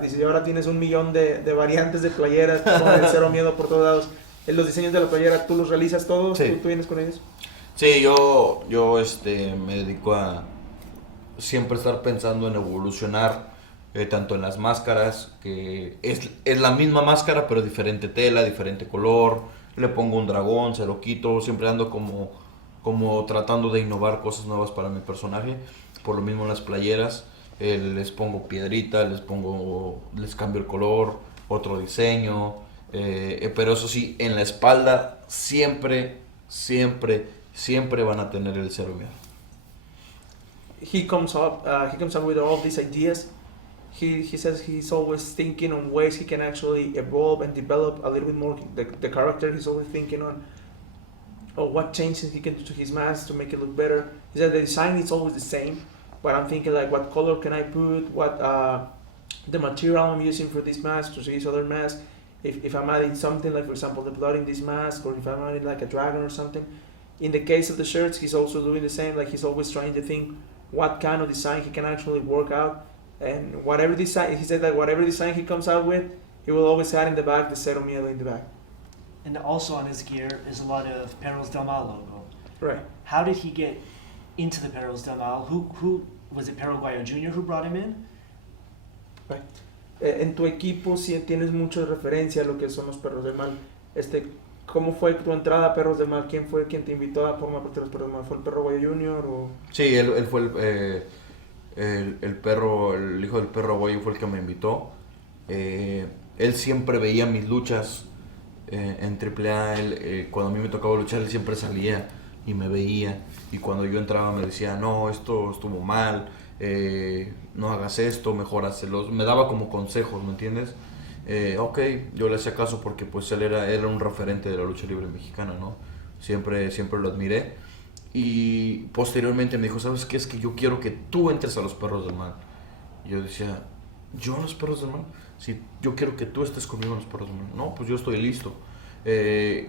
Dice, y ahora tienes 1 millón de variantes de playeras con el Cero Miedo por todos lados. Los diseños de la playera, ¿tú los realizas todos? Sí. ¿Tú vienes con ellos? Sí, yo me dedico a siempre estar pensando en evolucionar, tanto en las máscaras, que es la misma máscara pero diferente tela, diferente color, le pongo un dragón, se lo quito, siempre ando como tratando de innovar cosas nuevas para mi personaje. Por lo mismo en las playeras, les pongo piedrita, les cambio el color, otro diseño, pero eso sí, en la espalda siempre van a tener el Cero Miedo. He comes up with all these ideas. He says he's always thinking on ways he can actually evolve and develop a little bit more the character. He's always thinking on what changes he can do to his mask to make it look better. He said the design is always the same, but I'm thinking like what color can I put, what the material I'm using for this mask to this other mask. If I'm adding something like, for example, the blood in this mask, or if I'm adding like a dragon or something. In the case of the shirts, he's also doing the same. Like he's always trying to think what kind of design he can actually work out. And whatever design, he said that whatever design he comes out with, he will always add in the back the Cero Miedo in the back. And also on his gear is a lot of Perros del Mal logo. Right. How did he get into the Perros del Mal? Who was it? Perro Aguayo Jr. who brought him in? Right. En tu equipo sí tienes mucha referencia a lo que son los Perros del Mal. ¿Cómo fue tu entrada a Perros del Mal? ¿Quién fue quien te invitó a formar parte de los Perros del Mal? ¿Fue el Perro Aguayo Jr. o...? Sí, él fue el hijo del Perro Aguayo fue el que me invitó. Él siempre veía mis luchas en AAA. Cuando a mí me tocaba luchar, él siempre salía y me veía. Y cuando yo entraba me decía, no, esto estuvo mal, no hagas esto, mejor hácelos. Me daba como consejos, ¿me entiendes? Ok, yo le hacía caso porque pues él era un referente de la lucha libre mexicana, ¿no? Siempre lo admiré. Y posteriormente me dijo, ¿sabes qué? Es que yo quiero que tú entres a los Perros del Mal. Y yo decía, ¿yo a los Perros del Mal? Sí, yo quiero que tú estés conmigo en los Perros del Mal. No, pues yo estoy listo.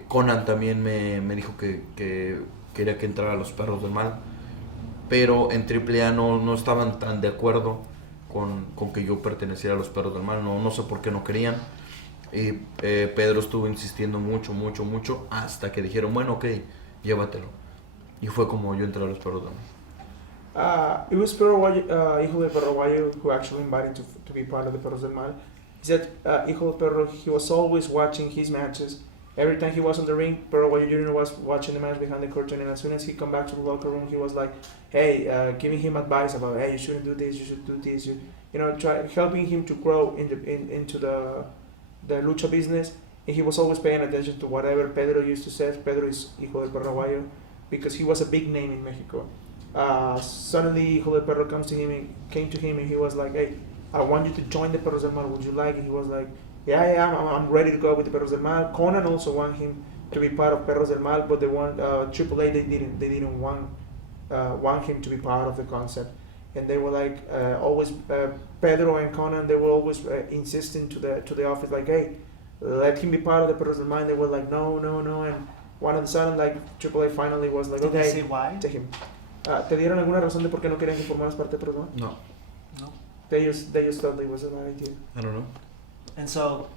Conan también me dijo que quería que entrara a los Perros del Mal. Pero en AAA no estaban tan de acuerdo con que yo perteneciera a los Perros del Mal. No sé por qué no querían. Y Pedro estuvo insistiendo mucho hasta que dijeron, bueno, ok, llévatelo. Y fue como yo entré a los Perros del Mal. It was Perro Aguayo, Hijo de Perro Aguayo, who actually invited to be part of the Perros del Mal. He said Hijo de Perro, he was always watching his matches. Every time he was on the ring, Perro Aguayo Jr. was watching the match behind the curtain, and as soon as he come back to the locker room, he was like, hey, giving him advice about, hey, you shouldn't do this, you should do this, helping him to grow into the lucha business. And he was always paying attention to whatever Pedro used to say. Pedro is Hijo de Perro Aguayo, because he was a big name in Mexico. Suddenly, Hijo de Perro came to him, and he was like, hey, I want you to join the Perros del Mal, would you like? And he was like, yeah, I'm ready to go with the Perros del Mal. Conan also want him to be part of Perros del Mal, but they want AAA. They didn't want him to be part of the concept, and they were like always Pedro and Conan. They were always insisting to the office like, hey, let him be part of the Perros del Mal. And they were like, no, and one of the sudden like AAA finally was like, Did okay, they say why? take him. ¿Te dieron alguna razón de por qué no querían que formaras parte de Perros del Mal? No. They just thought it was a bad idea. I don't know. And so,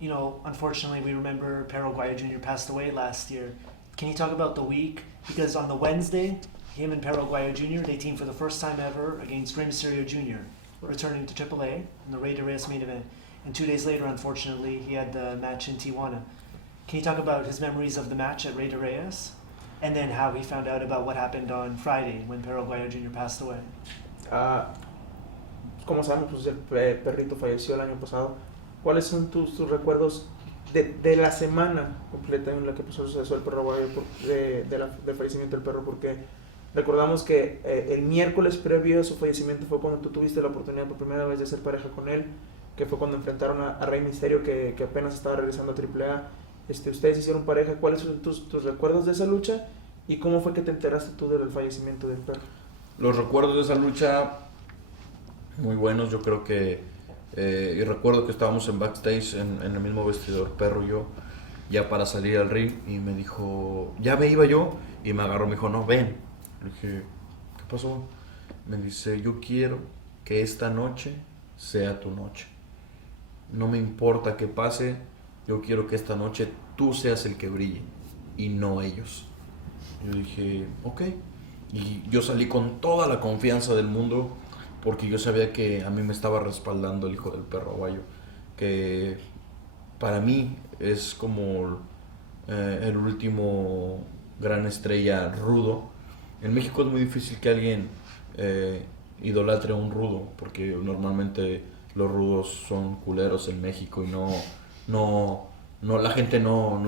you know, unfortunately, we remember Perro Aguayo Jr. passed away last year. Can you talk about the week? Because on the Wednesday, him and Perro Aguayo Jr., they teamed for the first time ever against Rey Mysterio Jr., returning to AAA in the Rey de Reyes main event. And 2 days later, unfortunately, he had the match in Tijuana. Can you talk about his memories of the match at Rey de Reyes? And then how he found out about what happened on Friday when Perro Aguayo Jr. passed away. Como sabemos, pues el perrito falleció el año pasado. ¿Cuáles son tus recuerdos de la semana completa en la que pasó el perro Aguayo del fallecimiento del perro? Porque recordamos que el miércoles previo a su fallecimiento fue cuando tú tuviste la oportunidad por primera vez de hacer pareja con él, que fue cuando enfrentaron a Rey Mysterio, que apenas estaba regresando a AAA. Ustedes hicieron pareja. ¿Cuáles son tus recuerdos de esa lucha? ¿Y cómo fue que te enteraste tú del fallecimiento del perro? Los recuerdos de esa lucha, muy buenos. Yo creo que, y recuerdo que estábamos en backstage, en el mismo vestidor, Perro y yo, ya para salir al ring, y me dijo, ya me iba yo, y me agarró, me dijo, no, ven. Le dije, ¿qué pasó? Me dice, yo quiero que esta noche sea tu noche. No me importa qué pase, yo quiero que esta noche tú seas el que brille y no ellos. Yo dije, ok. Y yo salí con toda la confianza del mundo porque yo sabía que a mí me estaba respaldando el hijo del Perro Aguayo, que para mí es como el último gran estrella rudo. En México es muy difícil que alguien idolatre a un rudo, porque normalmente los rudos son culeros en México y la gente no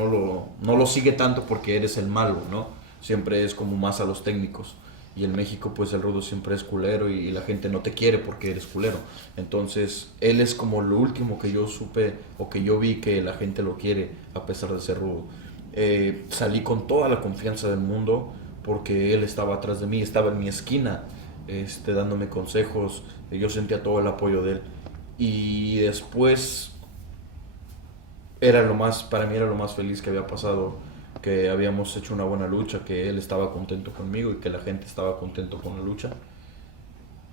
lo sigue tanto porque eres el malo, ¿no? Siempre es como más a los técnicos. Y en México pues el rudo siempre es culero y la gente no te quiere porque eres culero. Entonces él es como lo último que yo supe o que yo vi que la gente lo quiere a pesar de ser rudo. Salí con toda la confianza del mundo porque él estaba atrás de mí, estaba en mi esquina dándome consejos. Yo sentía todo el apoyo de él. Y después para mí era lo más feliz que había pasado, que habíamos hecho una buena lucha, que él estaba contento conmigo y que la gente estaba contento con la lucha.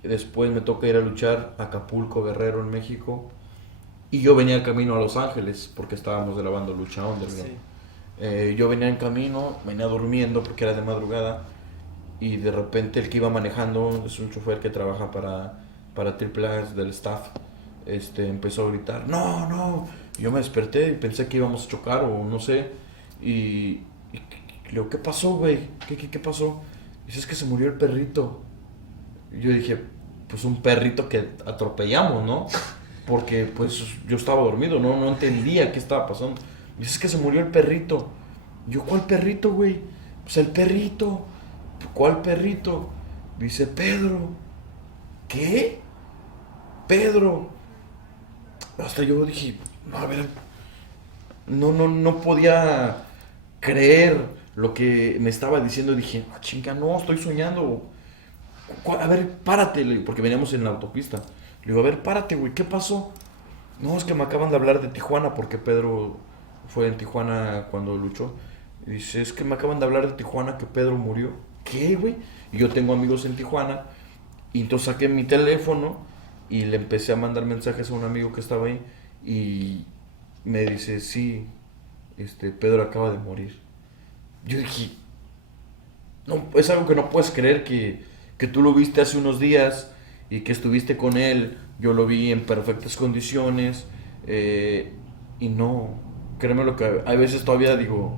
Después me toca ir a luchar a Acapulco, Guerrero, en México, y yo venía en camino a Los Ángeles porque estábamos grabando Lucha Underground. Sí. Yo venía en camino, venía durmiendo porque era de madrugada, y de repente el que iba manejando es un chofer que trabaja para AAA, del staff. Empezó a gritar, no. Yo me desperté y pensé que íbamos a chocar o no sé. Y le digo, ¿qué pasó, güey? ¿Qué pasó? Dice, es que se murió el perrito. Y yo dije, pues un perrito que atropellamos, ¿no? Porque pues yo estaba dormido, no entendía qué estaba pasando. Dice, es que se murió el perrito. Y yo, ¿cuál perrito, güey? Pues el perrito. ¿Cuál perrito? Dice, Pedro. ¿Qué? Pedro. Hasta yo dije, no, a ver, no podía creer lo que me estaba diciendo. Dije, chinga, no, estoy soñando. A ver, párate, porque veníamos en la autopista. Le digo, a ver, párate, güey, ¿qué pasó? No, es que me acaban de hablar de Tijuana, porque Pedro fue en Tijuana cuando luchó. Y dice, es que me acaban de hablar de Tijuana, que Pedro murió. ¿Qué, güey? Y yo tengo amigos en Tijuana. Y entonces saqué mi teléfono y le empecé a mandar mensajes a un amigo que estaba ahí. Y me dice, sí, Pedro acaba de morir. Yo dije, no, es algo que no puedes creer, que tú lo viste hace unos días y que estuviste con él. Yo lo vi en perfectas condiciones, y no, créeme lo que a veces todavía digo,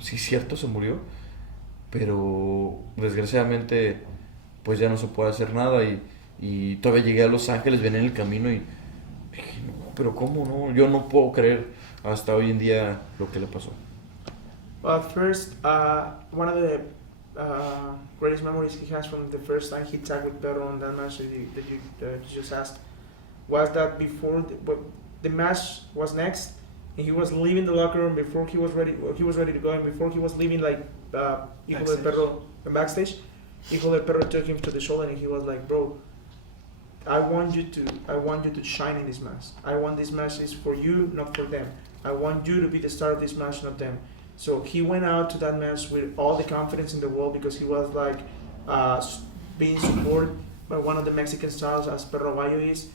sí, cierto, se murió, pero desgraciadamente pues ya no se puede hacer nada. Y todavía llegué a Los Ángeles, venía en el camino y dije, no, pero ¿cómo no? Yo no puedo creer hasta hoy en día lo que le pasó. First, one of the greatest memories he has from the first time he tagged with Pedro on that match that you just asked was that before the match was next, and he was leaving the locker room before he was ready to go, and before he was leaving, like Hijo del Perro backstage, Hijo del Perro took him to the shoulder and he was like, bro, I want you to shine in this match. I want this match is for you, not for them. I want you to be the star of this match, not them. So he went out to that match with all the confidence in the world because he was like being supported by one of the Mexican stars as Perro Aguayo is.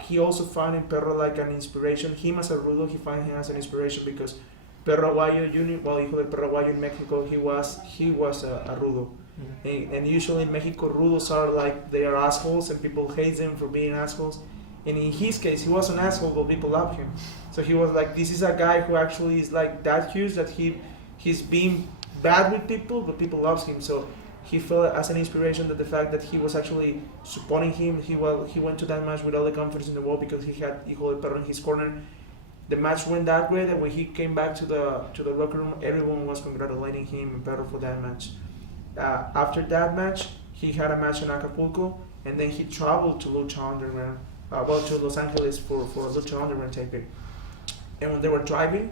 He also found in Perro like an inspiration. Him as a rudo, he found him as an inspiration because Perro Aguayo Junior, well, hijo de Perro Aguayo in Mexico, he was a rudo. And usually in Mexico, rudos are like, they are assholes and people hate them for being assholes. And in his case, he was an asshole, but people love him. So he was like, this is a guy who actually is like that huge that he's being bad with people, but people loves him. So he felt as an inspiration that the fact that he was actually supporting him, he went to that match with all the confidence in the world because he had Hijo de Perro in his corner. The match went that way that when he came back to the locker room, everyone was congratulating him and Perro for that match. After that match, he had a match in Acapulco, and then he traveled to Lucha Underground, to Los Angeles for Lucha Underground taping. And when they were driving,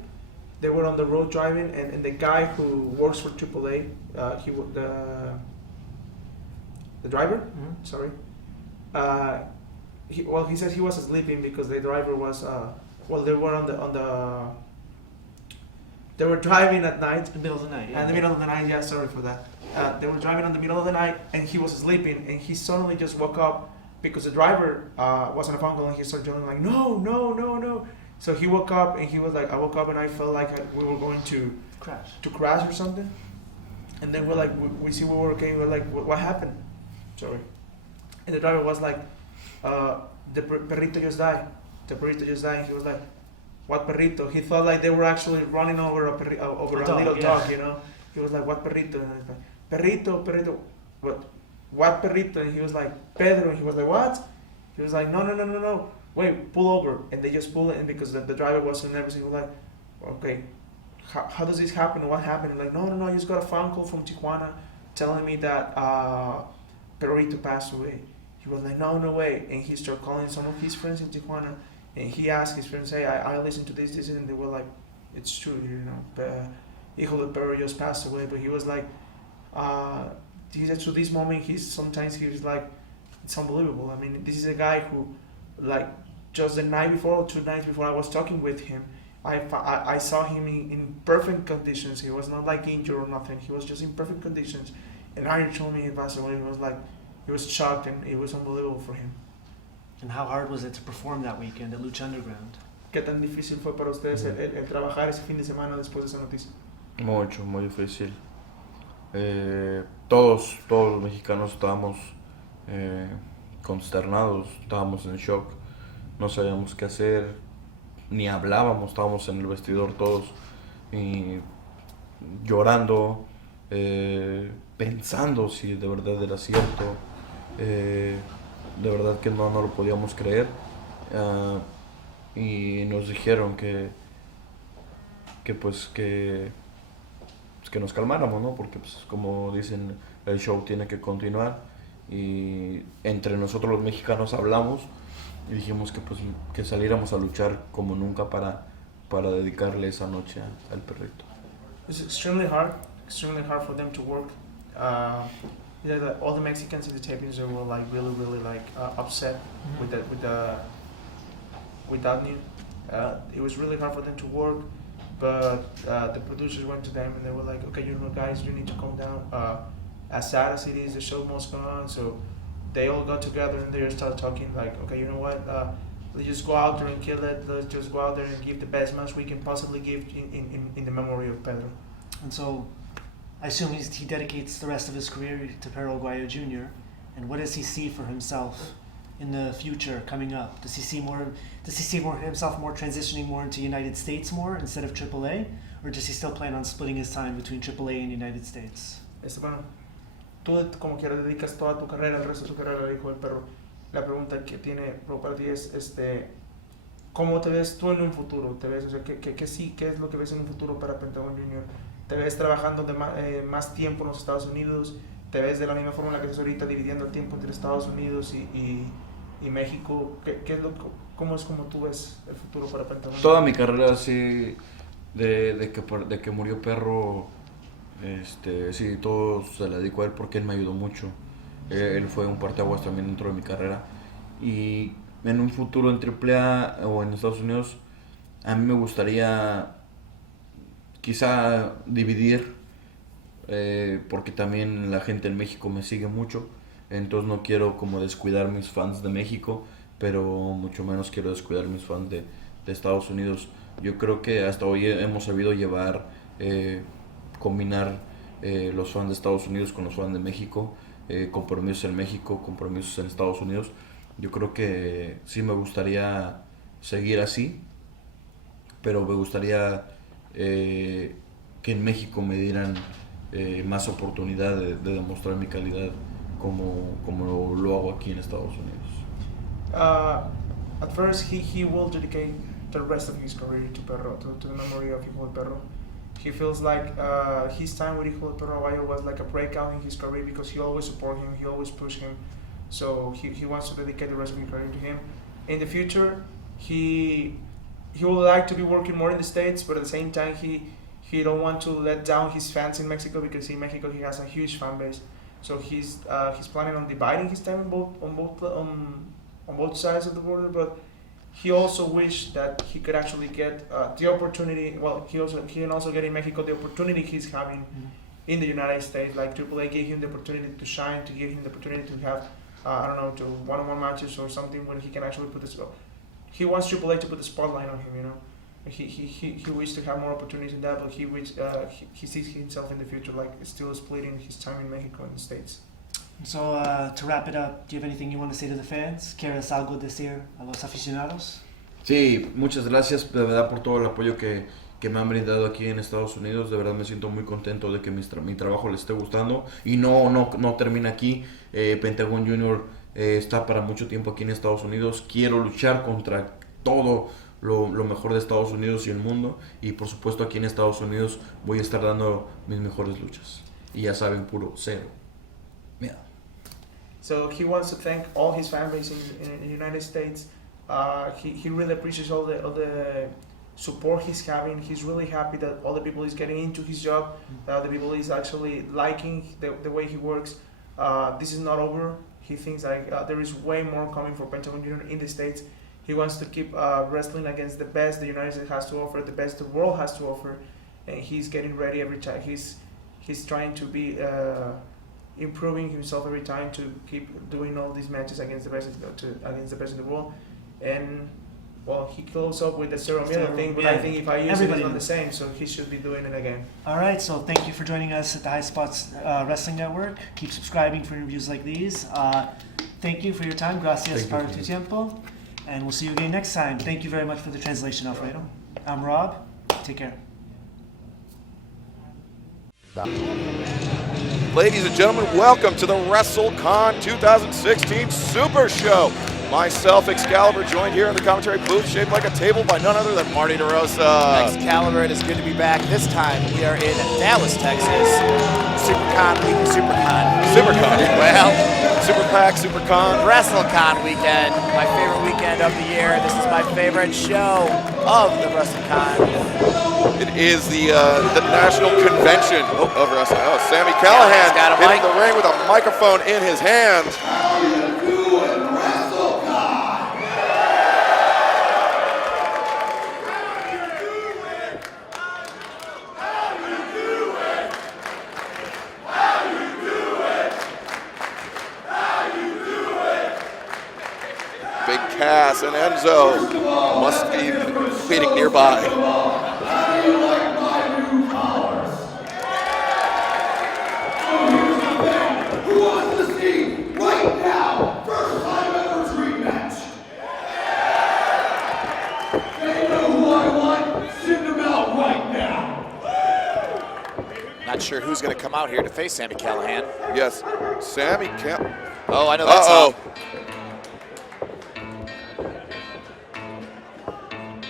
they were on the road driving, and the guy who works for AAA, the driver, sorry, he said he was sleeping because the driver was, they were they were driving at night. In the middle of the night. Yeah. In the middle of the night, yeah, sorry for that. They were driving in the middle of the night, and he was sleeping, and he suddenly just woke up because the driver was on a phone call, and he started yelling like, no, no, no, no. So he woke up, and he was like, I woke up, and I felt like we were going to crash or something. And then we're like, we see we were okay, we're like, what happened? Sorry. And the driver was like, the perrito just died. The perrito just died, and he was like, what perrito? He thought like they were actually running over a little dog, you know? He was like, what perrito? And I was like, perrito, what perrito? And he was like, Pedro. And he was like, what? He was like, no, wait, pull over. And they just pulled it, and because the driver was so nervous, he was like, okay, how does this happen? What happened? And like, no, I just got a phone call from Tijuana telling me that Perrito passed away. He was like, no way. And he started calling some of his friends in Tijuana, and he asked his friends, hey, I listened to this, and they were like, it's true, you know. Hijo de Perro just passed away, but he was like, he said to this moment, sometimes he's like, it's unbelievable. I mean, this is a guy who, like, just the night before or 2 nights before I was talking with him, I saw him in perfect conditions. He was not like injured or nothing. He was just in perfect conditions. And Iron told me he passed away. It was like, he was shocked, and it was unbelievable for him. And how hard was it to perform that weekend at Lucha Underground? ¿Qué tan difícil fue para ustedes el trabajar ese fin de semana después de esa noticia? Mucho, muy difícil. Todos los mexicanos estábamos consternados, estábamos en shock, no sabíamos qué hacer, ni hablábamos, estábamos en el vestidor todos y llorando, pensando si de verdad era cierto, de verdad que no lo podíamos creer, y nos dijeron que nos calmáramos, ¿no? Porque pues, como dicen, el show tiene que continuar, y entre nosotros los mexicanos hablamos y dijimos que saliéramos a luchar como nunca para dedicarle esa noche al perrito. It's extremely hard for them to work. All the Mexicans in the tapings, they were like really like upset with that news. It was really hard for them to work, but the producers went to them and they were like, okay, guys, you need to calm down. As sad as it is, the show must go on. So they all got together and they started talking like, okay, you know what? Let's just go out there and kill it. Let's just go out there and give the best match we can possibly give in the memory of Pedro. And so, I assume he dedicates the rest of his career to Perro Aguayo Jr. And what does he see for himself in the future coming up? Does he see himself more transitioning more into United States more instead of AAA, or does he still plan on splitting his time between AAA and United States? Esteban, tú como quieras dedicas toda tu carrera, el resto de tu carrera al Hijo del Perro. La pregunta que tiene para ti es, ¿cómo te ves tú en un futuro? ¿Te ves, o sea, qué es lo que ves en un futuro para Pentagon Junior? ¿Te ves trabajando más tiempo en los Estados Unidos? ¿Te ves de la misma forma en la que estás ahorita dividiendo el tiempo entre Estados Unidos y México? ¿Cómo es como tú ves el futuro para Pentagon? Toda mi carrera así, de que murió Perro, sí, todo se le dedico a él porque él me ayudó mucho. Él fue un parteaguas también dentro de mi carrera. Y en un futuro en AAA o en Estados Unidos, a mí me gustaría quizá dividir, porque también la gente en México me sigue mucho, entonces no quiero como descuidar mis fans de México, pero mucho menos quiero descuidar mis fans de Estados Unidos. Yo creo que hasta hoy hemos sabido combinar los fans de Estados Unidos con los fans de México, compromisos en México, compromisos en Estados Unidos. Yo creo que sí me gustaría seguir así, pero me gustaría que en México me dieran más oportunidad de demostrar mi calidad como lo hago aquí en Estados Unidos. At first, he will dedicate the rest of his career to Perro, to the memory of Hijo de Perro. He feels like his time with Hijo de Perro Aguayo was like a breakout in his career because he always support him, he always push him. So he wants to dedicate the rest of his career to him. In the future, he would like to be working more in the States, but at the same time, he don't want to let down his fans in Mexico because in Mexico he has a huge fan base. So he's planning on dividing his time on both sides of the border, but he also wished that he could actually get the opportunity. Well, he can also get in Mexico the opportunity he's having in the United States. Like AAA gave him the opportunity to shine, to give him the opportunity to have to one-on-one matches or something where he can actually put this. He wants AAA to put the spotlight on him, you know. He wishes to have more opportunities in that, but he sees himself in the future like still splitting his time in Mexico and the States. So to wrap it up, do you have anything you want to say to the fans? ¿Quieres algo decir a los aficionados? Sí, muchas gracias de verdad por todo el apoyo que me han brindado aquí en Estados Unidos. De verdad me siento muy contento de que mi trabajo les esté gustando. Y no termina aquí. Pentagon Junior está para mucho tiempo aquí en Estados Unidos. Quiero luchar contra todo lo mejor de Estados Unidos y el mundo. Y por supuesto aquí en Estados Unidos voy a estar dando mis mejores luchas. Y ya saben, puro cero. Mira. So he wants to thank all his fan base in the United States. He really appreciates all the support he's having. He's really happy that all the people is getting into his job, that the people is actually liking the way he works. This is not over. He thinks like there is way more coming for Pentagon Junior in the States. He wants to keep wrestling against the best the United States has to offer, the best the world has to offer, and he's getting ready every time. He's trying to be improving himself every time to keep doing all these matches against the best in the world. And well, he closed up with the Zero Miller thing, but I think if I use it, it's not the same, so he should be doing it again. All right, so thank you for joining us at the High Spots Wrestling Network. Keep subscribing for interviews like these. Thank you for your time. Gracias por tu tiempo. And we'll see you again next time. Thank you very much for the translation, Alfredo. I'm Rob. Take care. Ladies and gentlemen, welcome to the WrestleCon 2016 Super Show. Myself, Excalibur, joined here in the commentary booth, shaped like a table by none other than Marty DeRosa. Excalibur, it is good to be back. This time we are in Dallas, Texas. SuperCon week, SuperCon. Well, Super Pack, SuperCon. WrestleCon weekend, my favorite weekend of the year. This is my favorite show of the WrestleCon. It is the national convention of wrestling. Oh, Sami Callihan hitting the ring with a microphone in his hand. Big Cass and Enzo must be waiting nearby. Not sure who's going to come out here to face Sami Callihan. Yes, Sami Callihan. Oh, I know that song.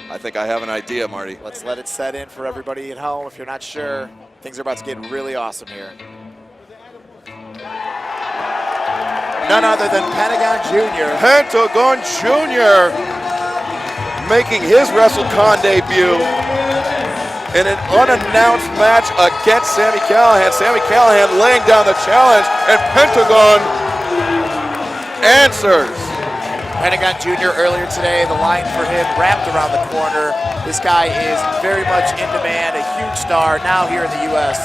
I think I have an idea, Marty. Let's let it set in for everybody at home. If you're not sure, things are about to get really awesome here. None other than Pentagon Jr. Pentagon Jr. making his WrestleCon debut in an unannounced match against Sami Callihan. Sami Callihan laying down the challenge, and Pentagon answers. Pentagon Jr. earlier today, the line for him wrapped around the corner. This guy is very much in demand, a huge star now here in the U.S.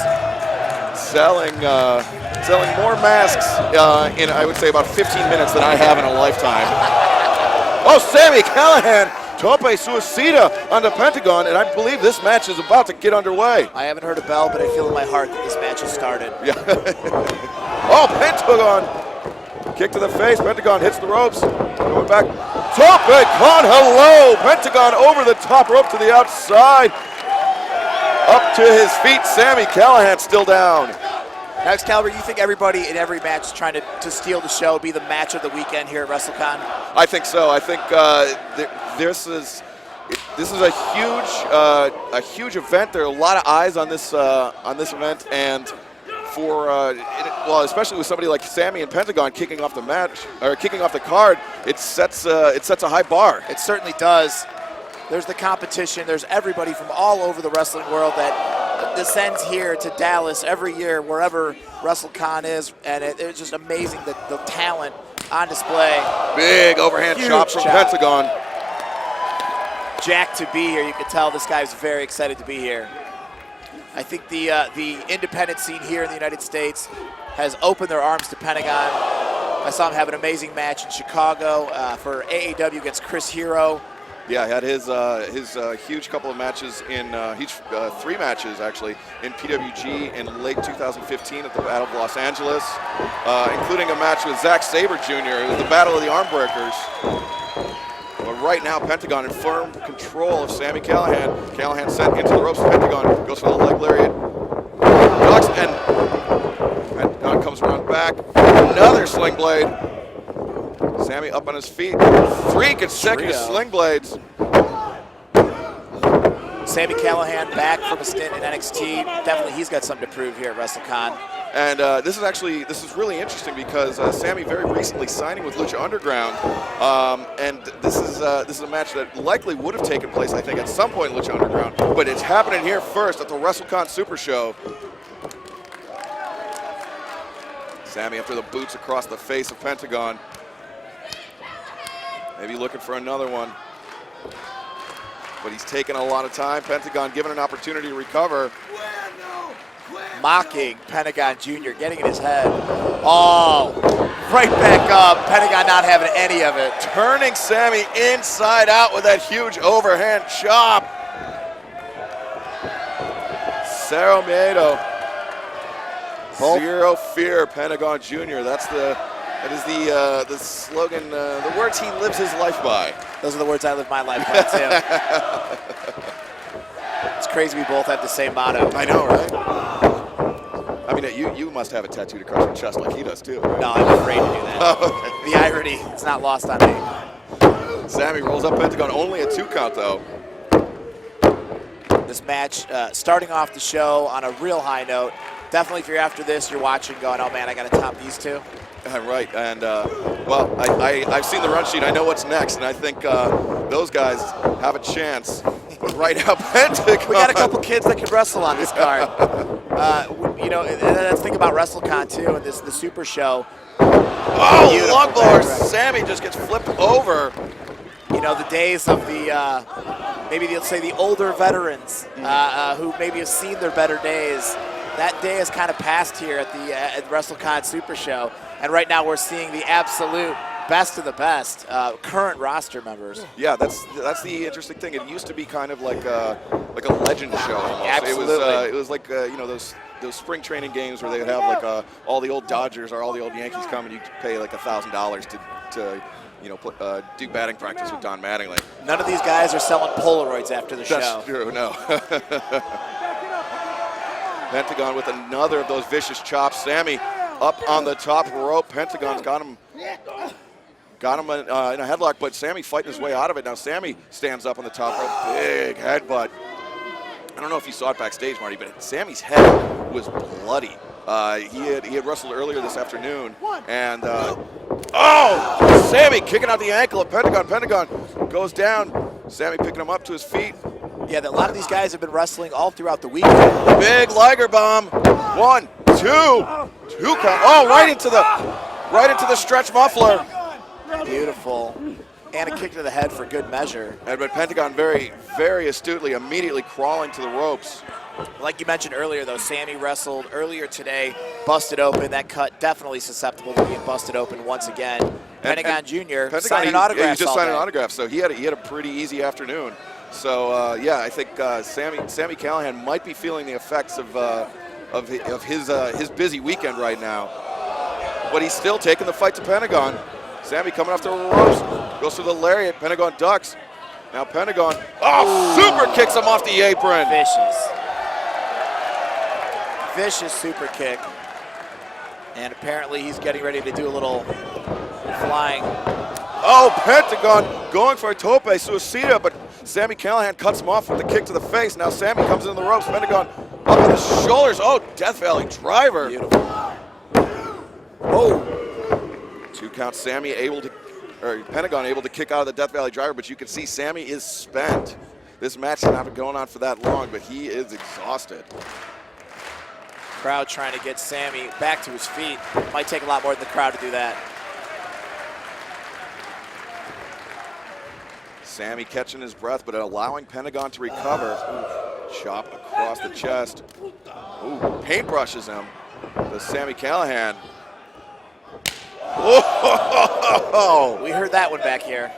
Selling more masks in, I would say, about 15 minutes than I have in a lifetime. Oh, Sami Callihan, tope suicida on the Pentagon, and I believe this match is about to get underway. I haven't heard a bell, but I feel in my heart that this match has started. Yeah. Oh, Pentagon. Kick to the face. Pentagon hits the ropes. Going back. Tope con, hello. Pentagon over the top rope to the outside. Up to his feet. Sami Callihan still down. Now, Excalibur, you think everybody in every match is trying to steal the show, be the match of the weekend here at WrestleCon? I think so. I think this is a huge event. There are a lot of eyes on this event, and for especially with somebody like Sami and Pentagon kicking off the match or kicking off the card, it sets a high bar. It certainly does. There's the competition. There's everybody from all over the wrestling world that descends here to Dallas every year, wherever WrestleCon is, and it's just amazing the talent on display. Big overhand Huge chop from chop. Pentagon. Jacked to be here. You can tell this guy's very excited to be here. I think the independent scene here in the United States has opened their arms to Pentagon. I saw him have an amazing match in Chicago for AAW against Chris Hero. Yeah, he had his huge couple of matches in 3 matches actually in PWG in late 2015 at the Battle of Los Angeles, including a match with Zack Sabre Jr. It was the Battle of the Armbreakers. But right now, Pentagon in firm control of Sami Callihan. Callihan sent into the ropes. Pentagon goes for the leg lariat. Ducks, and Pentagon comes around back. Another sling blade. Sami up on his feet. 3 consecutive sling blades. Sami Callihan back from a stint in NXT. Definitely he's got something to prove here at WrestleCon. And this is really interesting because Sami very recently signing with Lucha Underground, and this is a match that likely would have taken place, I think, at some point in Lucha Underground, but it's happening here first at the WrestleCon Super Show. Sami after the boots across the face of Pentagon. Maybe looking for another one, but he's taking a lot of time. Pentagon given an opportunity to recover. Mocking Pentagon Jr., getting in his head. Oh, right back up. Pentagon not having any of it. Turning Sami inside out with that huge overhand chop. Cero Miedo. Zero fear, Pentagon Jr. That is the slogan, the words he lives his life by. Those are the words I live my life by, too. It's crazy we both have the same motto. I know, right? I mean, you must have it tattooed across your chest like he does too, right? No, I'm afraid to do that. Oh, okay. The irony, it's not lost on me. Sami rolls up Pentagon, only a 2 count though. This match starting off the show on a real high note. Definitely if you're after this, you're watching going, oh man, I got to top these 2. Right, and well, I've seen the run sheet. I know what's next, and I think those guys have a chance. But right now, Pentagon. We got a couple kids that can wrestle on this card. You know, and let's think about WrestleCon too, and the Super Show. Oh, lung blower! Sami just gets flipped over. You know, the days of the maybe let's say the older veterans who maybe have seen their better days. That day has kind of passed here at the at WrestleCon Super Show, and right now we're seeing the absolute best of the best current roster members. Yeah, that's the interesting thing. It used to be kind of like a legend show almost. Absolutely. It was like you know those spring training games where they would have like all the old Dodgers or all the old Yankees come and you pay like $1,000 to you know do batting practice with Don Mattingly. None of these guys are selling Polaroids after the show. That's true. No. Pentagon with another of those vicious chops. Sami up on the top rope. Pentagon's got him in a headlock, but Sami fighting his way out of it. Now Sami stands up on the top rope. Big headbutt. I don't know if you saw it backstage, Marty, but Sami's head was bloody. He had wrestled earlier this afternoon, and oh, Sami kicking out the ankle of Pentagon. Pentagon goes down. Sami picking him up to his feet. Yeah, a lot of these guys have been wrestling all throughout the week. Big Liger bomb. 1, 2, 2 count. Oh, right into the stretch muffler. Beautiful. And a kick to the head for good measure. But Pentagon very, very astutely immediately crawling to the ropes. Like you mentioned earlier, though, Sami wrestled earlier today, busted open. That cut definitely susceptible to being busted open once again. Pentagon Jr. Pentagon, signing he autographs just all signed an day. autograph, so he had a pretty easy afternoon. So yeah, I think Sammy Callahan might be feeling the effects of his busy weekend right now. But he's still taking the fight to Pentagon. Sammy coming off the ropes, goes for the lariat. Pentagon ducks. Now Pentagon, super kicks him off the apron. Vicious super kick. And apparently he's getting ready to do a little flying. Oh, Pentagon going for a tope suicida, but Sammy Callahan cuts him off with the kick to the face. Now Sammy comes into the ropes. Pentagon up on the shoulders. Oh, Death Valley driver. Beautiful. Oh. 2 count. Pentagon able to kick out of the Death Valley driver, but you can see Sammy is spent. This match has not been going on for that long, but he is exhausted. Crowd trying to get Sammy back to his feet. Might take a lot more than the crowd to do that. Sammy catching his breath, but allowing Pentagon to recover. Chop across the chest. Ooh, paintbrushes him. The Sammy Callahan. Oh! We heard that one back here.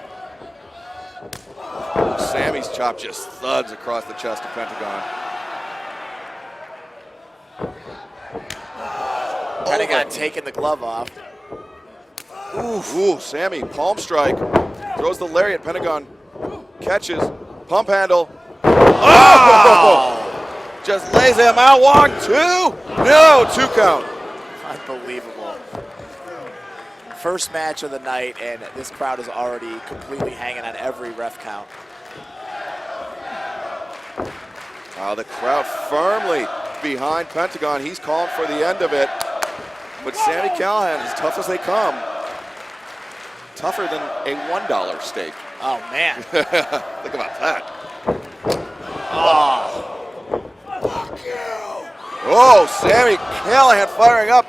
Sammy's chop just thuds across the chest of Pentagon. Pentagon taking the glove off. Ooh, Sammy, palm strike. Throws the lariat. Pentagon catches. Pump handle. Oh! Just lays him out. 1, 2. No, 2 count. Unbelievable. First match of the night, and this crowd is already completely hanging on every ref count. The crowd firmly behind Pentagon. He's calling for the end of it. But Sammy Callahan, as tough as they come, tougher than a $1 steak. Oh, man. Think about that. Oh. Oh, Sammy Callahan firing up.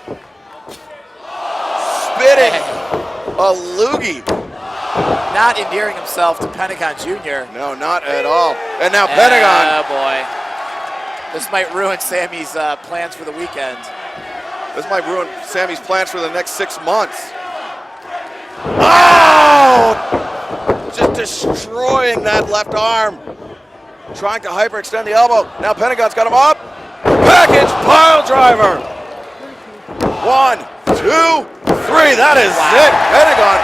Spitting a loogie. Not endearing himself to Pentagon Jr. No, not at all. And now Pentagon. Oh, boy. This might ruin Sammy's plans for the weekend. This might ruin Sammy's plans for the next 6 months. Oh! Just destroying that left arm. Trying to hyperextend the elbow. Now Pentagon's got him up. Package pile driver. 1, 2, 3. That is it. Pentagon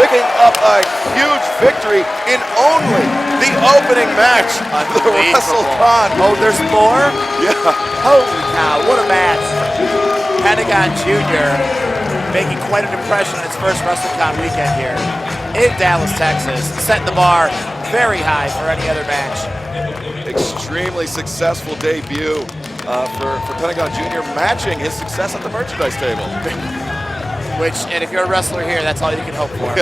picking up a huge victory in only the opening match of the WrestleCon. Oh, there's more? Yeah. Holy cow, what a match. Pentagon Jr. making quite an impression on his first WrestleCon weekend here in Dallas, Texas, setting the bar very high for any other match. Extremely successful debut for Pentagon Jr., matching his success at the merchandise table. Which, and if you're a wrestler here, that's all you can hope for.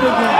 it again.